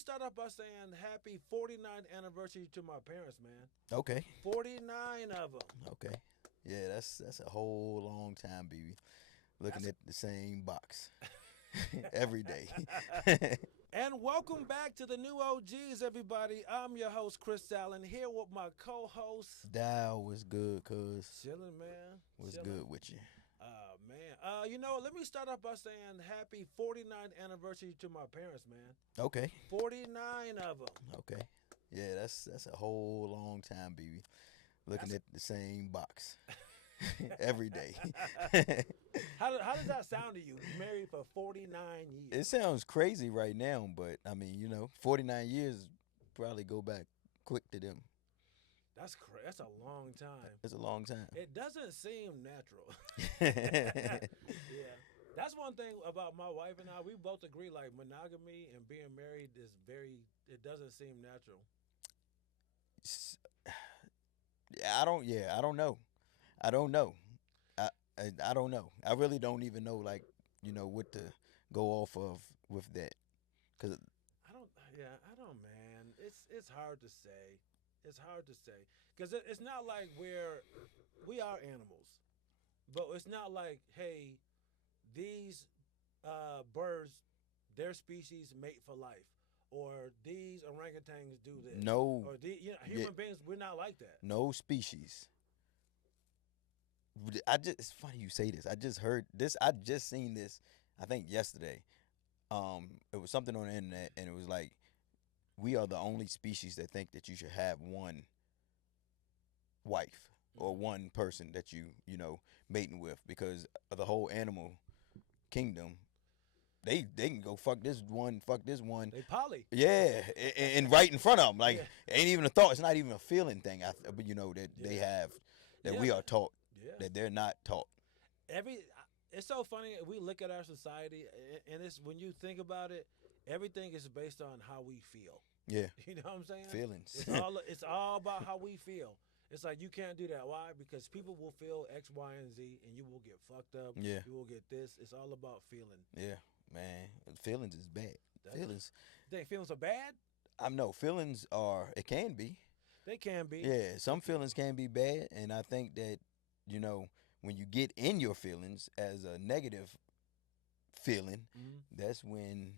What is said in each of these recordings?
start off by saying happy 49th anniversary to my parents, man. Okay. 49 of them. Okay. Yeah, that's a whole long time, baby. Looking at the same box every day. And welcome back to the new OGs, everybody. I'm your host, Chris Allen, here with my co-host. Dowell was good, cuz. Chilling, man. Was Chilling. good with you. Man. Let me start off by saying happy 49th anniversary to my parents, man. Okay. 49 of them. Okay. Yeah, that's a whole long time, baby. Looking at the same box every day. How does that sound to you? Married for 49 years. It sounds crazy right now, but I mean, 49 years probably go back quick to them. That's a long time. It's a long time. It doesn't seem natural. Yeah. That's one thing about my wife and I. We both agree, like, monogamy and being married is it doesn't seem natural. I don't know. I don't know. I don't know. I really don't even know, like, what to go off of with that. Cause I don't, man. It's hard to say. It's hard to say. Because it's not like we are animals. But it's not like, hey, these birds, their species mate for life. Or these orangutans do this. No. Or human beings, we're not like that. No species. It's funny you say this. I just heard this. I just seen this, I think yesterday. It was something on the internet, and it was like, we are the only species that think that you should have one wife or one person that you mating with, because of the whole animal kingdom. They can go fuck this one. They poly. Yeah, and right in front of them, like, ain't even a thought. It's not even a feeling thing. But they have that we are taught that they're not taught. It's so funny. We look at our society, and it's when you think about it, everything is based on how we feel. Yeah, you know what I'm saying? Feelings. It's all about how we feel. It's like you can't do that. Why? Because people will feel X, Y, and Z, and you will get fucked up. Yeah, you will get this. It's all about feeling. Yeah, man, feelings is bad. Feelings. You think feelings are bad? No, feelings are. It can be. They can be. Yeah, some feelings can be bad, and I think that when you get in your feelings as a negative feeling, that's when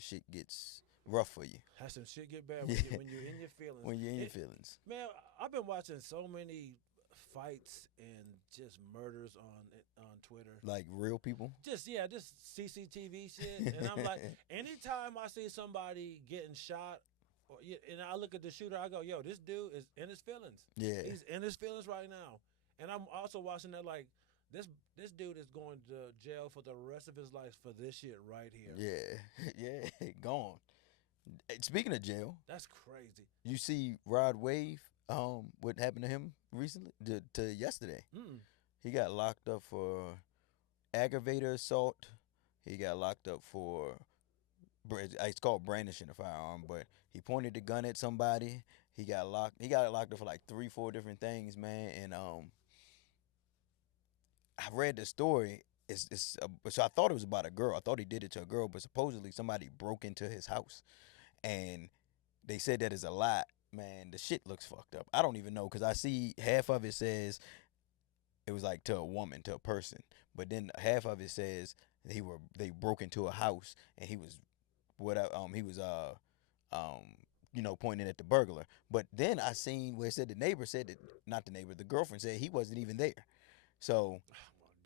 shit gets rough for you. Has some shit get bad when you're in your feelings. When you're in your feelings. Man, I've been watching so many fights and just murders on Twitter. Like real people? Just CCTV shit. And I'm like, anytime I see somebody getting shot, and I look at the shooter, I go, yo, this dude is in his feelings. Yeah. He's in his feelings right now. And I'm also watching that like, this dude is going to jail for the rest of his life for this shit right here. Yeah, gone. Speaking of jail, that's crazy. You see Rod Wave, what happened to him recently? To yesterday. He got locked up for aggravated assault. He got locked up for, it's called brandishing a firearm, but he pointed the gun at somebody. He got locked up for like 3-4 different things, man. And I read the story. So I thought it was about a girl. I thought he did it to a girl, but supposedly somebody broke into his house, and they said that is a lie. Man, the shit looks fucked up. I don't even know, because I see half of it says it was like to a woman, to a person, but then half of it says they broke into a house and he was pointing at the burglar. But then I seen where it said the girlfriend said he wasn't even there. So.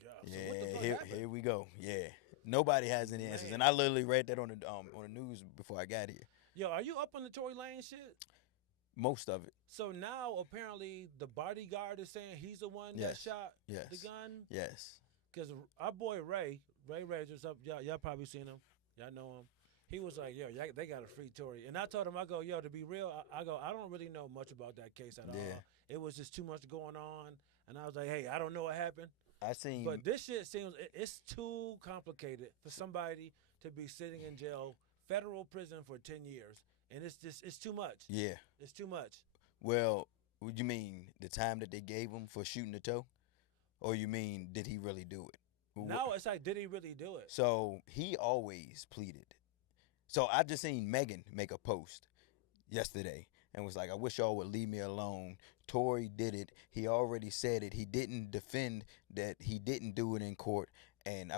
God. Yeah, here we go. Yeah, nobody has any answers, and I literally read that on the news before I got here. Yo, are you up on the Tory Lanez shit? Most of it. So now apparently the bodyguard is saying he's the one that shot the gun. Yes. Because our boy Ray just up. Y'all probably seen him. Y'all know him. He was like, yo, they got to free Tory. And I told him, I go, yo, to be real, I don't really know much about that case at all. It was just too much going on, and I was like, hey, I don't know what happened. But this shit seems it's too complicated for somebody to be sitting in jail, federal prison for 10 years, and it's too much. Yeah, it's too much. Well, you mean the time that they gave him for shooting the toe, or you mean did he really do it? No, it's like, did he really do it? So he always pleaded So I just seen Megan make a post yesterday and was like, I wish y'all would leave me alone. Tory did it. He already said it. He didn't defend that he didn't do it in court. And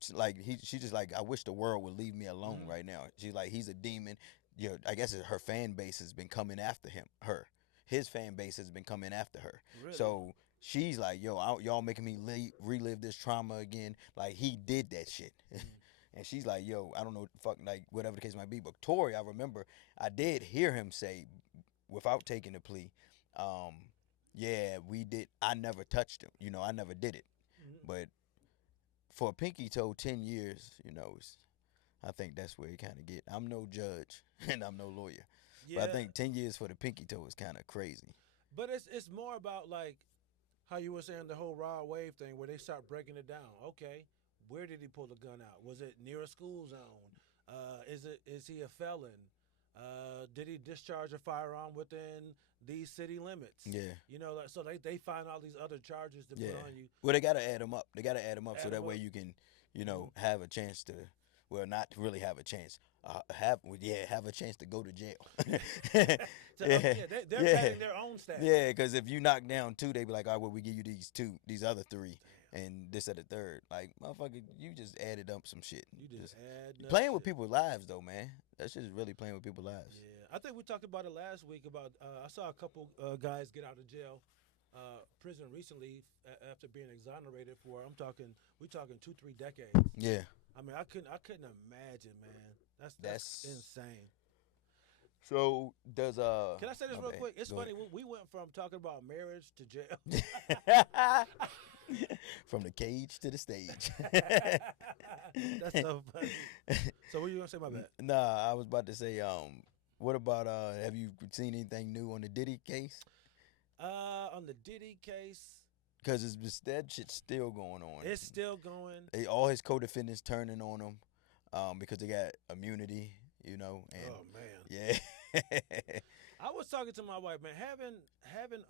she just like, I wish the world would leave me alone right now. She's like, he's a demon. You know, I guess her fan base has been coming after his fan base has been coming after her. Really? So she's like, yo, y'all making me relive this trauma again. Like, he did that shit. And she's like, yo, I don't know, like, whatever the case might be. But Tory, I remember, I did hear him say, without taking the plea, yeah, we did. I never touched him. You know, I never did it. But for a pinky toe, 10 years, you know, I think that's where it kind of get. I'm no judge and I'm no lawyer. Yeah. But I think 10 years for the pinky toe is kind of crazy. But it's more about, like, how you were saying the whole Rod Wave thing where they start breaking it down. Okay. Where did he pull the gun out? Was it near a school zone? Is he a felon? Did he discharge a firearm within these city limits? Yeah. You know, so they find all these other charges to put on you. Well, they got to add them up. They got to add them up so that way you can, you know, have a chance to, well, not really have a chance. Have a chance to go to jail. They're paying their own staff. Yeah, because if you knock down 2, they be like, all right, well, we give you these other 3. And this at the 3rd. Like, motherfucker, you just added up some shit. You just add playing with people's lives, though, man. That shit is really playing with people's lives. Yeah. I think we talked about it last week about I saw a couple guys get out of jail, prison recently after being exonerated for, we talking 2-3 decades. Yeah. I mean, I couldn't imagine, man. That's insane. So does Can I say this real quick? It's funny. We went from talking about marriage to jail. From the cage to the stage. That's so funny. So what are you gonna say about that? Nah, I was about to say, what about have you seen anything new on the Diddy case? On the Diddy case, because that shit's still going on. It's still going. All his co-defendants turning on him, because they got immunity, you know. And, oh man. Yeah. I was talking to my wife, man. Having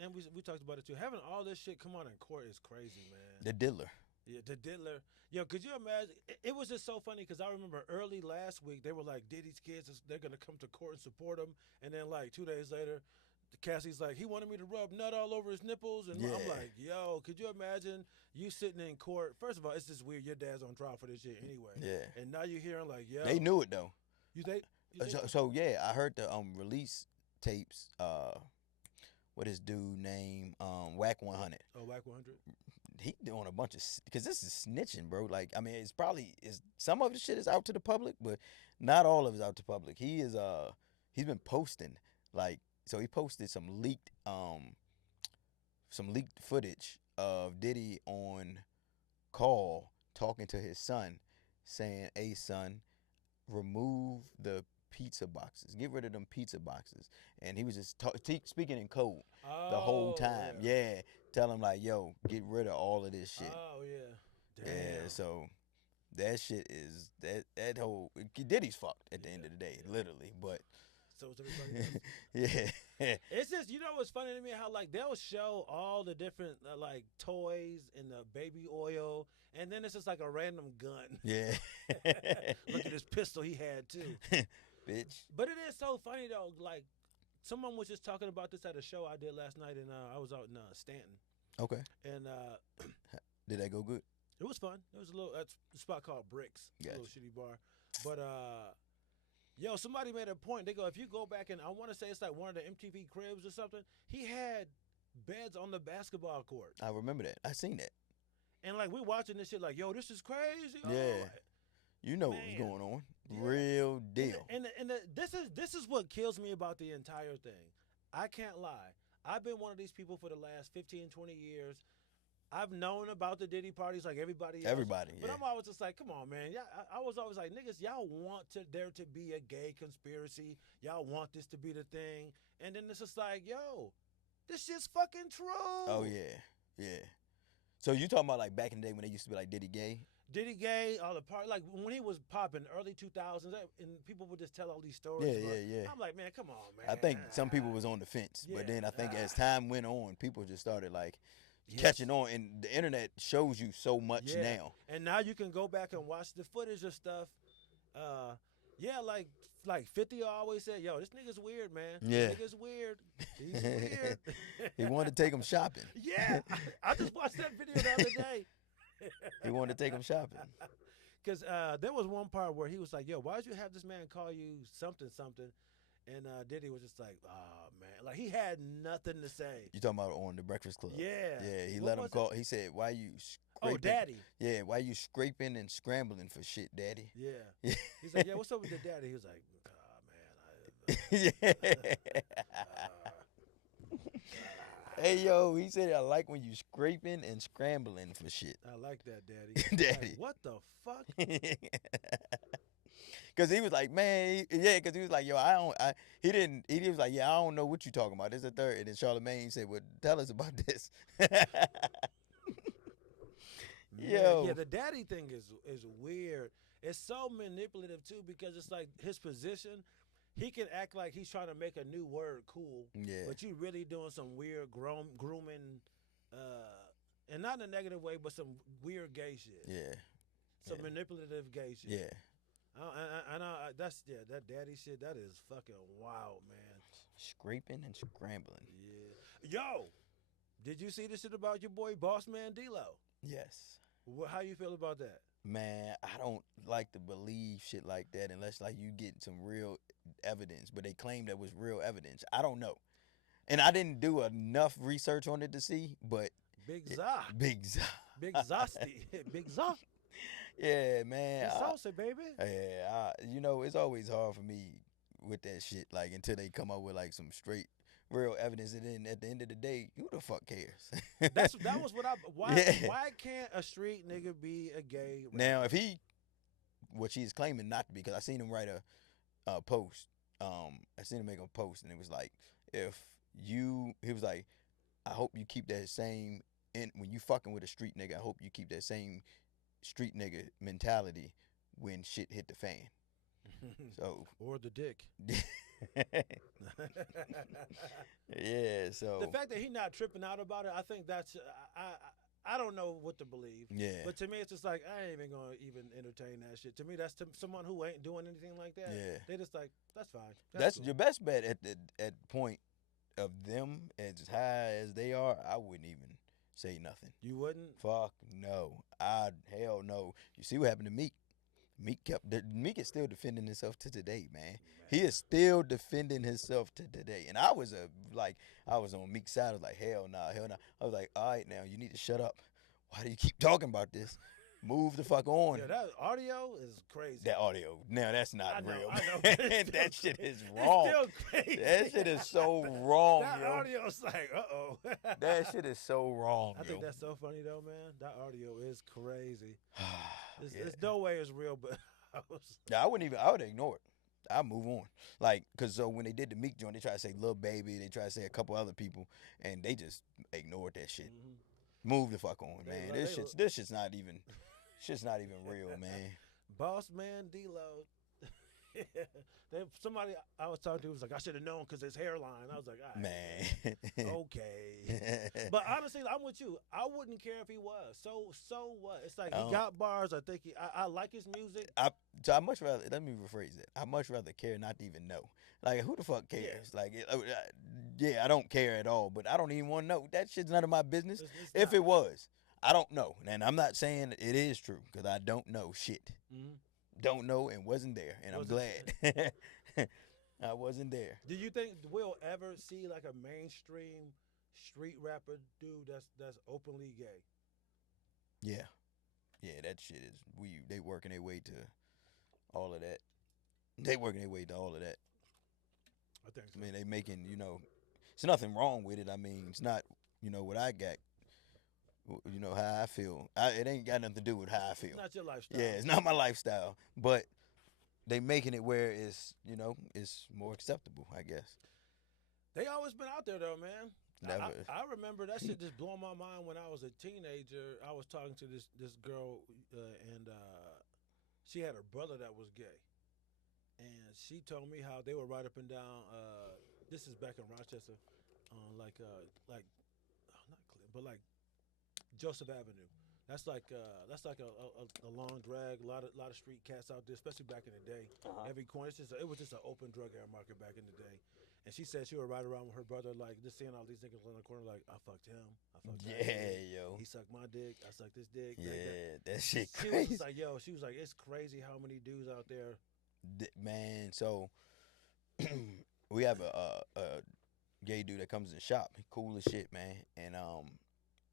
and we talked about it too. Having all this shit come out in court is crazy, man. The diddler. Yeah, the diddler. Yo, could you imagine? It was just so funny because I remember early last week they were like, Diddy's kids, they're gonna come to court and support him, and then like 2 days later, Cassie's like, he wanted me to rub nut all over his nipples, and I'm like, yo, could you imagine you sitting in court? First of all, it's just weird. Your dad's on trial for this shit anyway. Yeah. And now you're hearing like, yo, they knew it though. You think? So yeah, I heard the release tapes. What his dude name? Whack 100. Oh, Whack 100. He doing a bunch of, because this is snitching, bro. Like, I mean, it's probably some of the shit is out to the public, but not all of it's out to public. He's been posting, like, so he posted some leaked footage of Diddy on call talking to his son, saying, "Hey son, remove the pizza boxes. Get rid of them pizza boxes." And he was just speaking in code the whole time. Yeah. Tell him like, yo, get rid of all of this shit. Oh yeah. Damn. Yeah. So that shit is that whole Diddy's fucked at the end of the day, literally. But so it's everybody. Yeah. It's just, you know what's funny to me, how like they'll show all the different like toys and the baby oil, and then it's just like a random gun. Yeah. Look at this pistol he had too. Bitch. But it is so funny though, like someone was just talking about this at a show I did last night, and I was out in Stanton. Okay. And did that go good? It was fun. It was a spot called Bricks, gotcha. A little shitty bar. But yo, somebody made a point. They go, if you go back, and I want to say it's like one of the MTV Cribs or something, he had beds on the basketball court. I remember that. I seen that. And like we watching this shit like, yo, this is crazy. Yeah. You know what was going on. Yeah. Real deal. And this is what kills me about the entire thing. I can't lie. I've been one of these people for the last 15, 20 years. I've known about the Diddy parties like everybody else. Everybody, But I'm always just like, come on, man. Yeah, I was always like, niggas, y'all want there to be a gay conspiracy. Y'all want this to be the thing. And then it's just like, yo, this shit's fucking true. Oh, yeah. Yeah. So you talking about like back in the day when they used to be like Diddy gay? Diddy gay, all the part, like when he was popping early 2000s, and people would just tell all these stories. Yeah. I'm like, man, come on, man. I think some people was on the fence, but then I think as time went on, people just started like catching on, and the internet shows you so much now. And now you can go back and watch the footage of stuff. Yeah, like 50 always said, yo, this nigga's weird, man. Yeah. This nigga's weird. He's weird. He wanted to take him shopping. Yeah, I just watched that video the other day. He wanted to take him shopping. Because there was one part where he was like, yo, why'd you have this man call you something? And Diddy was just like, oh, man. Like, he had nothing to say. You talking about on the Breakfast Club? Yeah. Yeah, he What let him was call. He said, why you scraping? Oh, Daddy. Yeah, why you scraping and scrambling for shit, Daddy? Yeah. He's like, yeah, what's up with the daddy? He was like, Hey, yo, he said, I like when you scraping and scrambling for shit. I like that, Daddy. Daddy. Like, what the fuck? Because he was like, man, because he was like, yo, he was like, yeah, I don't know what you talking about. This is the third. And then Charlamagne said, well, tell us about this. Yo. Yeah, the daddy thing is weird. It's so manipulative, too, because it's like his position. He can act like he's trying to make a new word cool, Yeah. but you really doing some weird grooming, and not in a negative way, but some weird gay shit. Yeah. Some manipulative gay shit. Yeah. I know that daddy shit. That is fucking wild, man. Scraping and scrambling. Yeah. Yo, did you see this shit about your boy Boss Man D-Lo? Yes. How you feel about that? Man, I don't like to believe shit like that unless like you get some real evidence. But they claim that was real evidence. I don't know, and I didn't do enough research on it to see. But Big Za, Big Za, Big Zosty, Big Za. Yeah, man. It's salsa, baby. Yeah, it's always hard for me with that shit. Like until they come up with like some straight, real evidence, and then at the end of the day, who the fuck cares? That was what why Yeah. why can't a street nigga be a gay rapper? Now, if what she's claiming not to be, because I seen him write a post. I seen him make a post, and it was like, he was like, I hope you keep that same, when you fucking with a street nigga, I hope you keep that same street nigga mentality when shit hit the fan. So or the dick. Yeah, so The fact that he not tripping out about it, I think that's I don't know what to believe. yeah, But to me, it's just like, I ain't even going to even entertain that shit. To me, that's someone who ain't doing anything like that. yeah. They just like, that's fine. That's cool. your best bet at the point of them as high as they are. I wouldn't even say nothing. You wouldn't? Fuck no. Hell no. You see what happened to Meek? Meek is still defending himself to today, man. He is still defending himself to today. And I was on Meek's side. I was like, hell nah. I was like, all right, now you need to shut up. Why do you keep talking about this? Move the fuck on. Yeah, that audio is crazy. That audio. Now that's not real. I know. That shit is wrong. It's still crazy. That shit is so wrong, That yo. audio's like, uh-oh. That shit is so wrong, I yo. think that's so funny, though, man. That audio is crazy. Yeah. There's no way it's real, but Yeah, I would ignore it. I move on. Like, cause so when they did the Meek joint, they tried to say Lil Baby, they tried to say a couple other people, and they just ignored that shit. Mhm. Move the fuck on, man. They This shit's not even real, man. Boss Man D-Lo. Somebody I was talking to was like, I should have known because his hairline. I was like, all right, Man. okay. But honestly, I'm with you. I wouldn't care if he was. So what? It's like he Oh. got bars. I think I like his music. So I much rather, let me rephrase it. I much rather care not to even know. Like, who the fuck cares? Yeah. Like, yeah, I don't care at all, but I don't even want to know. That shit's none of my business. It's If not. it was, I don't know. And I'm not saying it is true because I don't know shit. Mhm. Don't know and wasn't there. And I'm Wasn't glad. I wasn't there. Do you think we'll ever see like a mainstream street rapper dude that's openly gay? Yeah. Yeah, that shit is, they working their way to all of that. They working their way to all of that. I think so. I mean, they making, it's nothing wrong with it. I mean, it's not, what I got, how I feel. It ain't got nothing to do with how I feel. It's not your lifestyle. Yeah, it's not my lifestyle, but they making it where it's, it's more acceptable, I guess. They always been out there though, man. Never. I remember that shit just blowing my mind when I was a teenager. I was talking to this girl, and she had her brother that was gay, and she told me how they were right up and down. This is back in Rochester, not Clinton, but like Joseph Avenue. That's like a long drag. A lot of street cats out there, especially back in the day. Every corner, it was just an open drug air market back in the day. And she said she would ride around with her brother, like just seeing all these niggas on the corner, like I fucked him, I fucked that nigga. Yo. He sucked my dick, I sucked his dick. Yeah, that shit She crazy. was like, yo, she was like, it's crazy how many dudes out there. Man, so we have a gay dude that comes in the shop. He cool as shit, man, and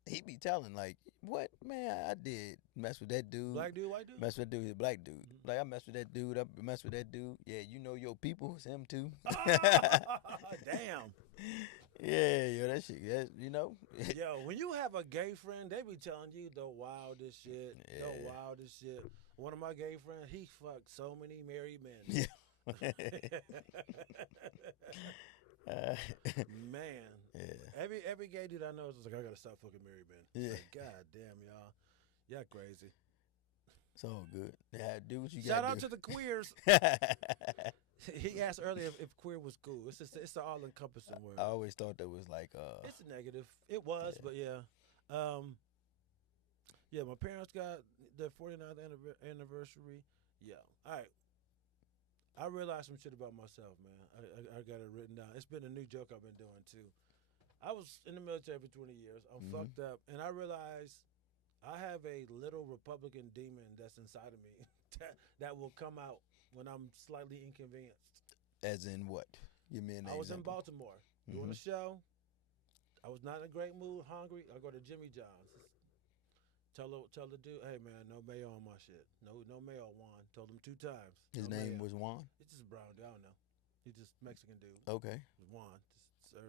he be telling like, what, man, I did mess with that dude. Black dude, white dude? Mess with that dude, he's a black dude. Mm-hmm. Like, I mess with that dude, I mess with that dude. Yeah, you know your people, it's him too. Damn. Yeah, yo, that shit, you know. Yo, when you have a gay friend, they be telling you the wildest shit. Yeah. The wildest shit. One of my gay friends, he fucked so many married men. Yeah. Man. Yeah. Every gay dude I know is like, I gotta stop fucking married men. Yeah. Like, God damn, y'all crazy. It's all good. Yeah, do what you Shout gotta out do. to the queers. He asked earlier if queer was cool. It's the all encompassing word. I always thought that was like It's a negative. It was, Yeah. but yeah. Yeah, my parents got their 49th anniversary. Yeah. All right. I realized some shit about myself, man. I got it written down. It's been a new joke I've been doing too. I was in the military for 20 years. I'm fucked up, and I realized I have a little Republican demon that's inside of me that will come out when I'm slightly inconvenienced. as in what? Give me an example. I was in Baltimore doing a show. I was not in a great mood, hungry. I go to Jimmy John's. Tell the dude, hey man, no mayo on my shit. No mayo, Juan. Told him 2 times. His no name mayo. was Juan? It's just brown dude. I don't know. He's just Mexican dude. Okay. Juan.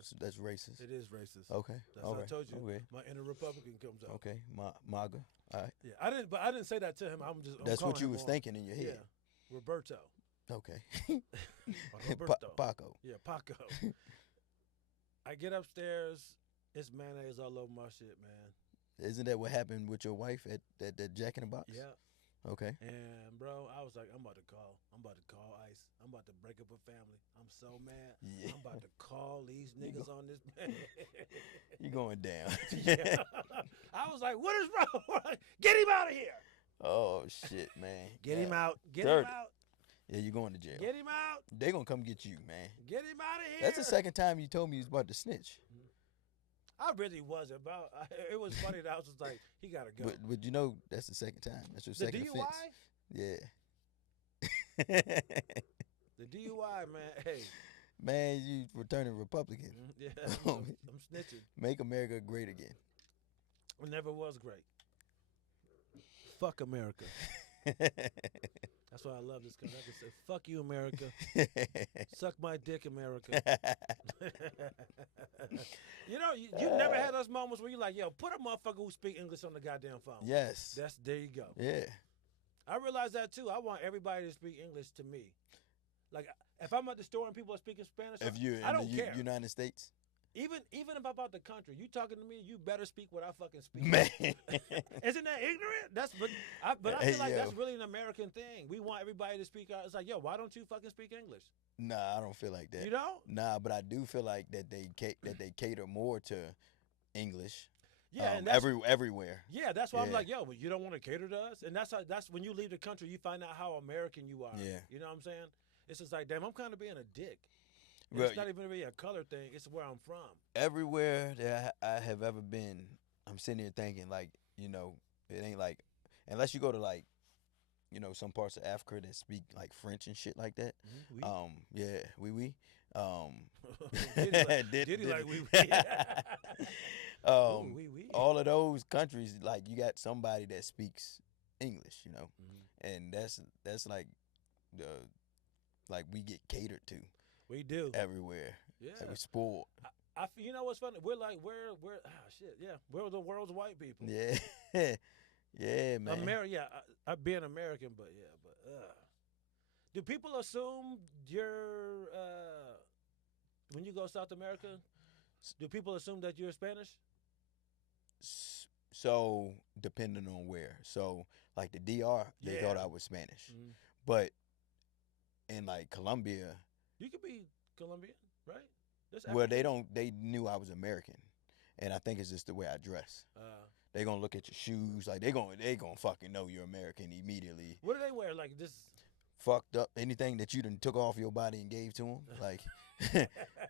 So that's racist. It is racist. Okay. That's all what right. I told you. Okay. My inner Republican comes out. Okay. MAGA. All right. Yeah, I didn't say that to him. I'm That's what calling you him was Juan. thinking in your head. Yeah, Roberto. Okay. Roberto. Paco. Yeah, Paco. I get upstairs. It's mayonnaise all over my shit, man. Isn't that what happened with your wife at that Jack in the Box? Yeah. Okay. And bro, I was like, I'm about to call ICE. I'm about to break up a family. I'm so mad. Yeah. I'm about to call these niggas on this man. You going down. Yeah. I was like, what is wrong? Get him out of here. Oh shit, man. Get him out. Get Dirty. him out. Yeah, you going to jail. Get him out. They gonna come get you, man. Get him out of here. That's the second time you told me you was about to snitch. I really wasn't. It was funny that I was just like, he gotta go. But you know that's the second time. That's your The second DUI? offense. Yeah. The DUI, man. Hey. Man, you returning Republican. Yeah, I'm snitching. Make America great again. It never was great. Fuck America. That's why I love this country. I can say, fuck you, America. Suck my dick, America. You know, you never had those moments where you're like, yo, put a motherfucker who speak English on the goddamn phone. Yes. There you go. Yeah. I realize that too. I want everybody to speak English to me. Like, if I'm at the store and people are speaking Spanish, If you're I in don't the care. United States. Even if I'm about the country, you talking to me, you better speak what I fucking speak. Man. Isn't that ignorant? But I Hey, feel like yo. that's really an American thing. We want everybody to speak out. It's like, yo, why don't you fucking speak English? Nah, I don't feel like that. You know? Nah, but I do feel like that they cater more to English. Yeah, and that's, everywhere. yeah, that's why I'm Yeah. like, yo, but you don't want to cater to us, and that's when you leave the country, you find out how American you are. Yeah. You know what I'm saying? It's just like, damn, I'm kind of being a dick. And Well, it's not even really a color thing. It's where I'm from. Everywhere that I have ever been, I'm sitting here thinking like, you know, it ain't like unless you go to like, you know, some parts of Africa that speak like French and shit like that. Oui. Yeah, oui. Diddy like oui, oui. Ooh, oui, oui. All of those countries, like you got somebody that speaks English, you know, Mhm. and that's like we get catered to We do. everywhere. Yeah. Like we spoiled. You know what's funny? We're shit. Yeah, we're the world's white people. Yeah, yeah, man. I being American, but do people assume you're when you go South America? Do people assume that you're Spanish? So depending on where. So like the DR, they Yeah. thought I was Spanish, Mhm. but in like Colombia, You could be Colombian, right? That's well, African. they knew I was American, and I think it's just the way I dress. They gonna look at your shoes. Like they gonna fucking know you're American immediately. What do they wear? Like this. Fucked up. Anything that you done took off your body and gave to them. Like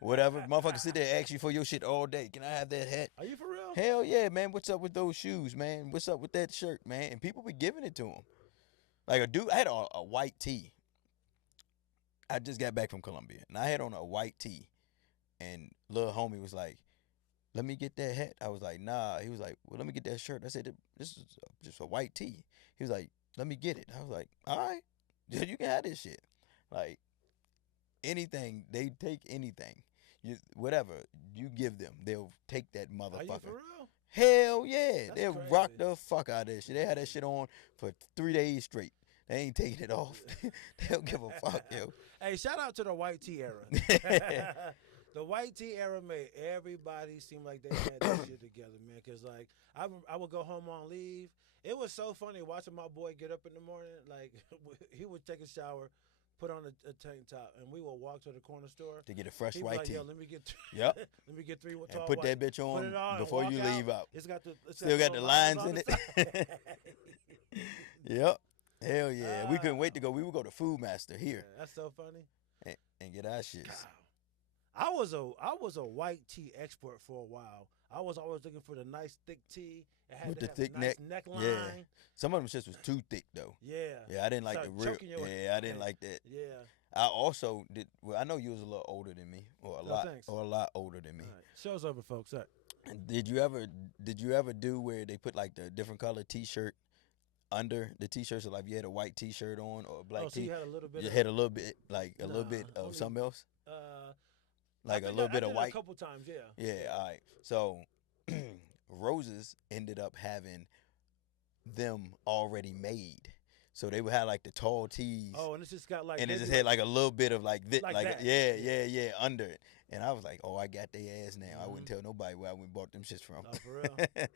whatever. Motherfuckers sit there and ask you for your shit all day. Can I have that hat? Are you for real? Hell yeah, man. What's up with those shoes, man? What's up with that shirt, man? And people be giving it to them. Like a dude, I had a white tee. I just got back from Colombia, and I had on a white tee. And little homie was like, let me get that hat. I was like, nah. He was like, well, let me get that shirt. I said, this is just a white tee. He was like, let me get it. I was like, all right. You can have this shit. Like, anything, they take anything. Whatever you give them, they'll take that motherfucker. Are you for real? Hell yeah. That's They'll crazy. rock the fuck out of that shit. They had that shit on for 3 days straight. They ain't taking it off. They don't give a fuck, yo. Hey, shout out to the white tee era. The white tee era made everybody seem like they had that shit together, man. Because, like, I would go home on leave. It was so funny watching my boy get up in the morning. Like, he would take a shower, put on a tank top, and we would walk to the corner store. To get a fresh He'd be white like, tee. Yo, let me get Yep. let me get 3 And tall put white. that bitch Put it on before and you walk leave out. It's got Still got the lines on in the it. side. Yep. Hell yeah. We couldn't wait to go. We would go to Food Master here Yeah, that's so funny. and get our shit. I was a white tee expert for a while. I was always looking for the nice thick tee. It had With to the have thick a nice neck. neckline. Yeah. Some of them shits was too thick though. Yeah. Yeah, I didn't like the Start real. choking your- Yeah, I didn't like that. Yeah. I also did. Well, I know you was a little older than me, or thanks. a lot older than me. All right. Show's over, folks. All right. And Did you ever do where they put like the different color T-shirt under the T-shirt? So like if you had a white T-shirt on or a black So you T, had a little bit. you of, had a little bit like a little Nah, bit of only- something else, I like a think little I bit did of it white. A couple times, yeah. Yeah, all right. So Roses ended up having them already made. So they would have like the tall tees. Oh, and it's just got like. And it maybe just had like a little bit of like this, Like like that. yeah, under it. And I was like, oh, I got their ass now. I wouldn't Mm-hmm. tell nobody where I went and bought them shits from. Oh, for real?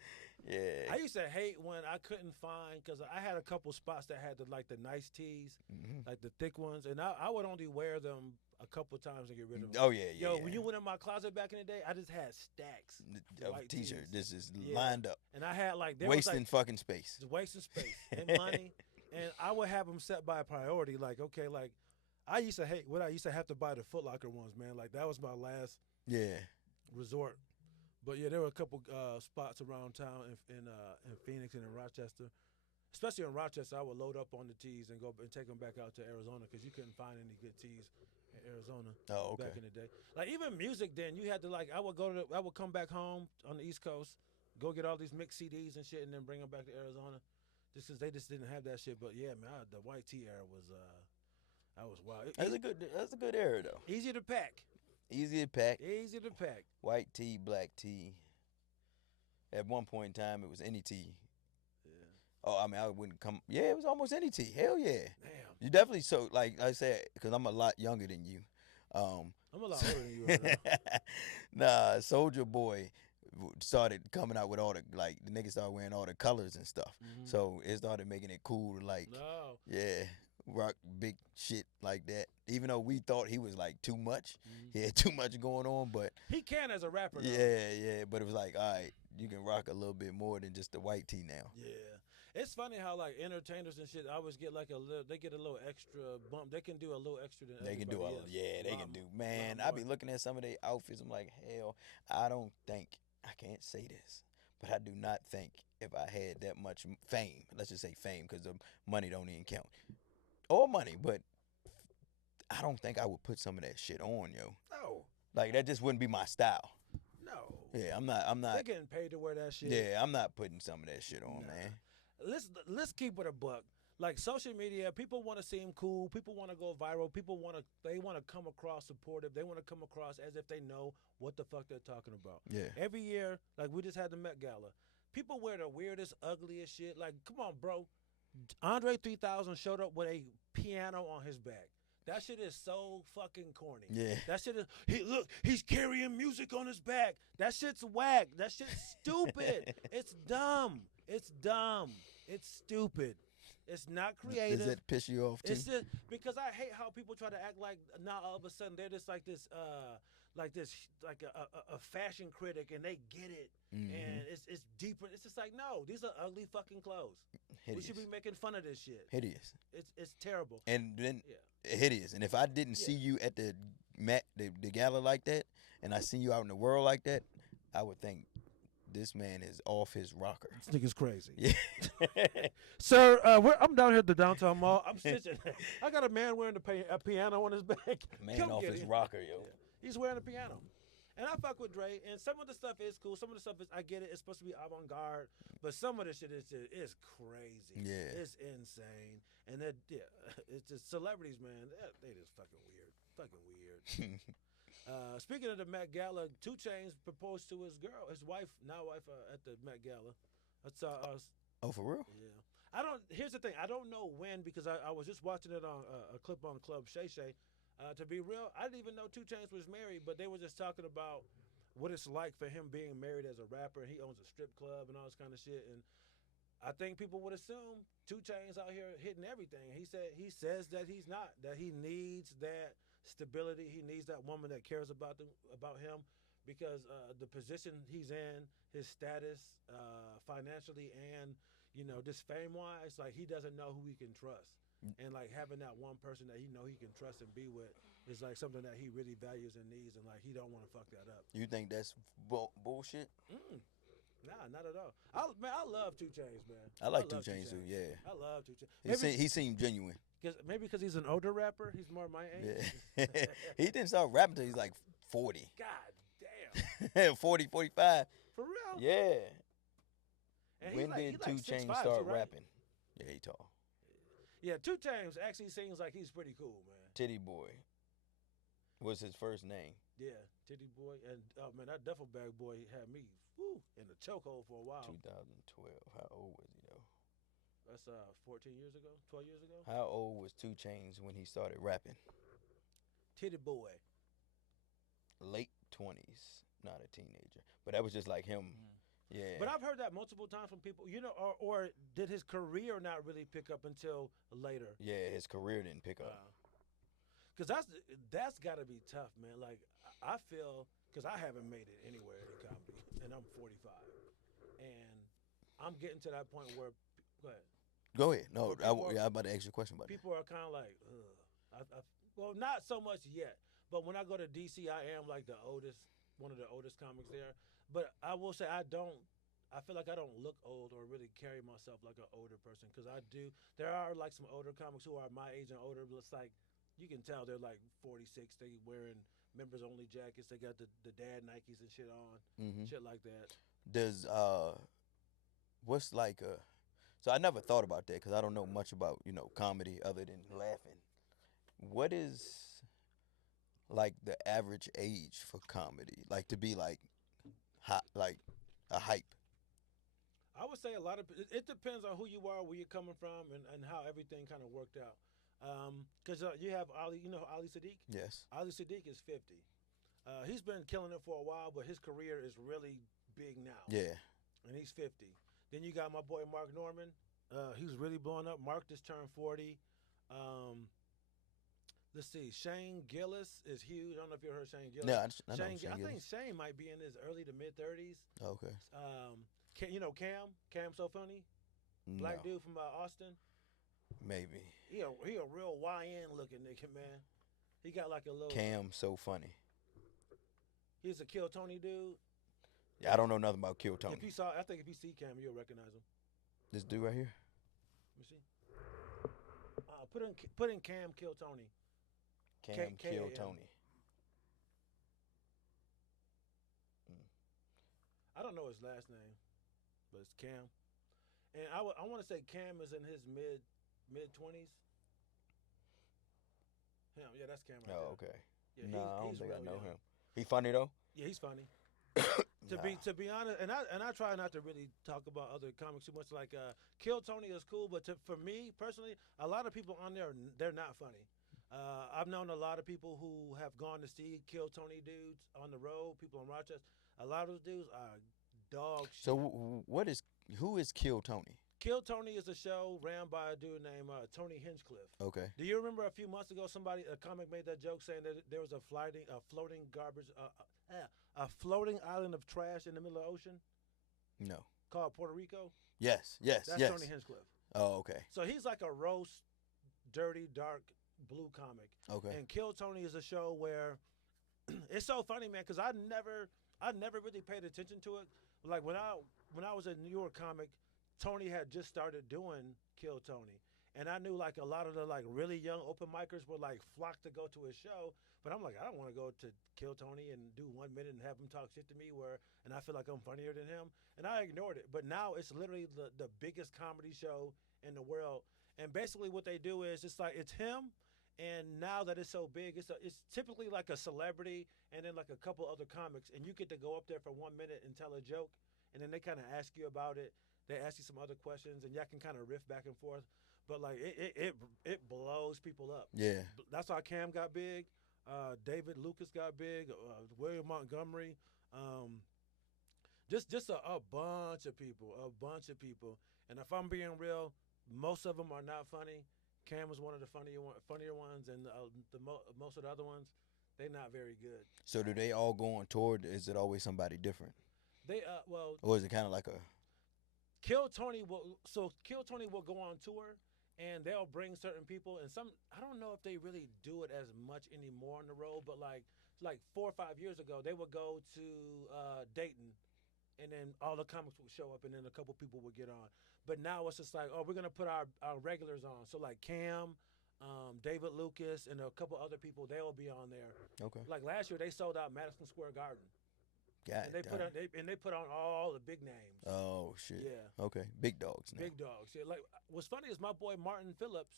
Yeah. I used to hate when I couldn't find, because I had a couple spots that had the nice tees, Mhm. like the thick ones, and I would only wear them a couple times and get rid of them. Oh yeah, yeah. Yo, yeah. when you went in my closet back in the day, I just had stacks of white T-shirt, tees. this is Yeah. lined up, and I had like there was wasting like fucking space. just wasting space and money, and I would have them set by priority. Like, okay, like I used to hate I used to have to buy the Foot Locker ones, man. Like that was my last Yeah. resort. But yeah, there were a couple spots around town in Phoenix and in Rochester. Especially in Rochester, I would load up on the tees and go and take them back out to Arizona because you couldn't find any good tees in Arizona Oh, okay. back in the day. Like even music, then you had to I would come back home on the East Coast, go get all these mixed CDs and shit, and then bring them back to Arizona, just because they just didn't have that shit. But yeah, man, the white tee era was that was wild. That's a good era though. Easy to pack. Easy to pack. Easy to pack. White tee, black tee. At one point in time, it was any tee. Yeah. Oh, I mean, I wouldn't come. Yeah, it was almost any tee. Hell yeah. Damn. You definitely so like I said, because I'm a lot younger than you. I'm a lot older than you right now. Nah, Soldier Boy started coming out with all the like the niggas started wearing all the colors and stuff. Mhm. So it started making it cool to like No. yeah, rock big shit like that. Even though we thought he was like too much. Mhm. He had too much going on, but He can as a rapper. Though. yeah, but it was like, all right, you can rock a little bit more than just the white tee now. Yeah. It's funny how like entertainers and shit always get like they get a little extra bump. They can do a little extra than They can do everybody all else. yeah, they Lot can do. more- Man, lot I be more. looking at some of their outfits. I'm like, hell, I don't think I can't say this, but I do not think if I had that much fame, let's just say fame, because the money don't even count, or money, but I don't think I would put some of that shit on, yo. No. Like that just wouldn't be my style. No. Yeah, I'm not. They're getting paid to wear that shit. Yeah, I'm not putting some of that shit on, Nah. man. Let's keep it a buck. Like social media, people want to seem cool. People want to go viral. People want to come across supportive. They want to come across as if they know what the fuck they're talking about. Yeah. Every year, like we just had the Met Gala. People wear the weirdest, ugliest shit. Like, come on, bro. Andre 3000 showed up with a piano on his back. That shit is so fucking corny. Yeah. That shit is. He's carrying music on his back. That shit's whack. That shit's stupid. It's dumb. It's dumb. It's stupid. It's not creative. Does that piss you off too? It's just because I hate how people try to act like now all of a sudden they're just like this like this, like a fashion critic, and they get it, and it's deeper. It's just like, no, these are ugly fucking clothes. Hideous. We should be making fun of this shit. Hideous. It's terrible. And then hideous. And if I didn't see you at the gala like that, and I see you out in the world like that, I would think this man is off his rocker. This nigga's crazy. Yeah. Sir, I'm down here at the downtown mall. I'm stitching. I got a man wearing a piano on his back. Man Come off get his him. rocker, yo. Yeah. He's wearing a piano. And I fuck with Dre, and some of the stuff is cool. Some of the stuff is, I get it, it's supposed to be avant-garde, but some of the shit is crazy. Yeah. It's insane. And it's just celebrities, man. They just fucking weird. Fucking weird. Speaking of the Met Gala, 2 Chainz proposed to his girl, his wife, at the Met Gala. That's Oh, for real? Yeah. Here's the thing. I don't know when, because I was just watching it on a clip on Club Shay Shay. To be real, I didn't even know 2 Chainz was married, but they were just talking about what it's like for him being married as a rapper. He owns a strip club and all this kind of shit. And I think people would assume 2 Chainz out here hitting everything. He says that he's not, that he needs that stability. He needs that woman that cares about him, because the position he's in, his status financially, and just fame-wise, like, he doesn't know who he can trust. And like having that one person that he can trust and be with is like something that he really values and needs, and like he don't want to fuck that up. You think that's bullshit? Nah, not at all. I love 2 Chainz, man. I like 2 Chainz too. Yeah. I love 2 Chainz. He seemed genuine. Maybe because he's an older rapper. He's more my age. Yeah. He didn't start rapping until he's like 40. God damn. 40, 45. For real? Yeah. And when did 2 Chainz start rapping? Yeah, he tall. Yeah, 2 Chainz actually seems like he's pretty cool, man. Titty Boy was his first name. Yeah, Titty Boy. And, oh, man, that duffel bag boy had me in the chokehold for a while. 2012. How old was he, though? That's 14 years ago, 12 years ago. How old was 2 Chainz when he started rapping? Titty Boy. Late 20s, not a teenager. But that was just like him. Yeah. But I've heard that multiple times from people, or did his career not really pick up until later? Yeah, his career didn't pick up. Because that's got to be tough, man. Like, I feel, because I haven't made it anywhere in comedy, and I'm 45. And I'm getting to that point where, Go ahead. No, I'm about to ask you a question about people are kind of like, ugh. Well, not so much yet. But when I go to D.C., I am like one of the oldest comics there. But I will say I feel like I don't look old or really carry myself like an older person, because I do. There are like some older comics who are my age and older, but it's like you can tell they're like 46. They wearing members only jackets. They got the dad Nikes and shit on, shit like that. Does what's like so I never thought about that, because I don't know much about comedy other than laughing. What is like the average age for comedy, like to be like hot, like a hype? I would say a lot of it depends on who you are, where you're coming from, and how everything kind of worked out. Because you have Ali, Ali Sadiq? Yes. Ali Sadiq is 50. He's been killing it for a while, but his career is really big now. Yeah. And he's 50. Then you got my boy Mark Norman. He's really blowing up. Mark just turned 40. Let's see. Shane Gillis is huge. I don't know if you heard Shane Gillis. Yeah, I think Shane might be in his early to mid 30s. Okay. Cam So Funny, black dude from Austin. Maybe. He a real YN looking nigga, man. He got like a little. Cam So Funny. He's a Kill Tony dude. Yeah, I don't know nothing about Kill Tony. I think if you see Cam, you'll recognize him. This dude right here. Let me see. Put in Cam Kill Tony. Cam Kill Tony. I don't know his last name, but it's Cam. And I want to say Cam is in his mid 20s. Yeah, that's Cam right there. Oh, okay. Yeah, I don't think I know young. him. He funny though? Yeah, he's funny. To be honest, and I try not to really talk about other comics too much. Like Kill Tony is cool, but for me personally, a lot of people on there, they're not funny. I've known a lot of people who have gone to see Kill Tony dudes on the road. People in Rochester, a lot of those dudes are dog shit. So who is Kill Tony? Kill Tony is a show ran by a dude named Tony Hinchcliffe. Okay. Do you remember a few months ago a comic made that joke saying that there was a floating island of trash in the middle of the ocean? No. Called Puerto Rico? Yes. That's Tony Hinchcliffe. Oh, okay. So he's like a roast, dirty, dark blue comic. Okay. And Kill Tony is a show where it's so funny, man, because I never really paid attention to it. Like when I was a New York comic, Tony had just started doing Kill Tony. And I knew like a lot of the like really young open micers would like flock to go to his show. But I'm like, I don't want to go to Kill Tony and do 1 minute and have him talk shit to me and I feel like I'm funnier than him. And I ignored it. But now it's literally the biggest comedy show in the world. And basically what they do is it's him. And now that it's so big, it's typically like a celebrity and then like a couple other comics. And you get to go up there for 1 minute and tell a joke. And then they kind of ask you about it. They ask you some other questions, and y'all can kind of riff back and forth. But like it blows people up. Yeah. That's how Cam got big. David Lucas got big. William Montgomery. Just a bunch of people. And if I'm being real, most of them are not funny. Cam was one of the funnier ones, and most of the other ones, they're not very good. So do they all go on tour? Is it always somebody different? Or is it kind of like a Kill Tony will go on tour, and they'll bring certain people, and I don't know if they really do it as much anymore on the road, but like 4 or 5 years ago, they would go to Dayton, and then all the comics would show up, and then a couple people would get on. But now it's just like, oh, we're gonna put our regulars on. So like Cam, David Lucas, and a couple other people, they will be on there. Okay. Like last year, they sold out Madison Square Garden. God, and they put on all the big names. Oh shit. Yeah. Okay. Big dogs now. Big dogs. Yeah. Like what's funny is my boy Martin Phillips,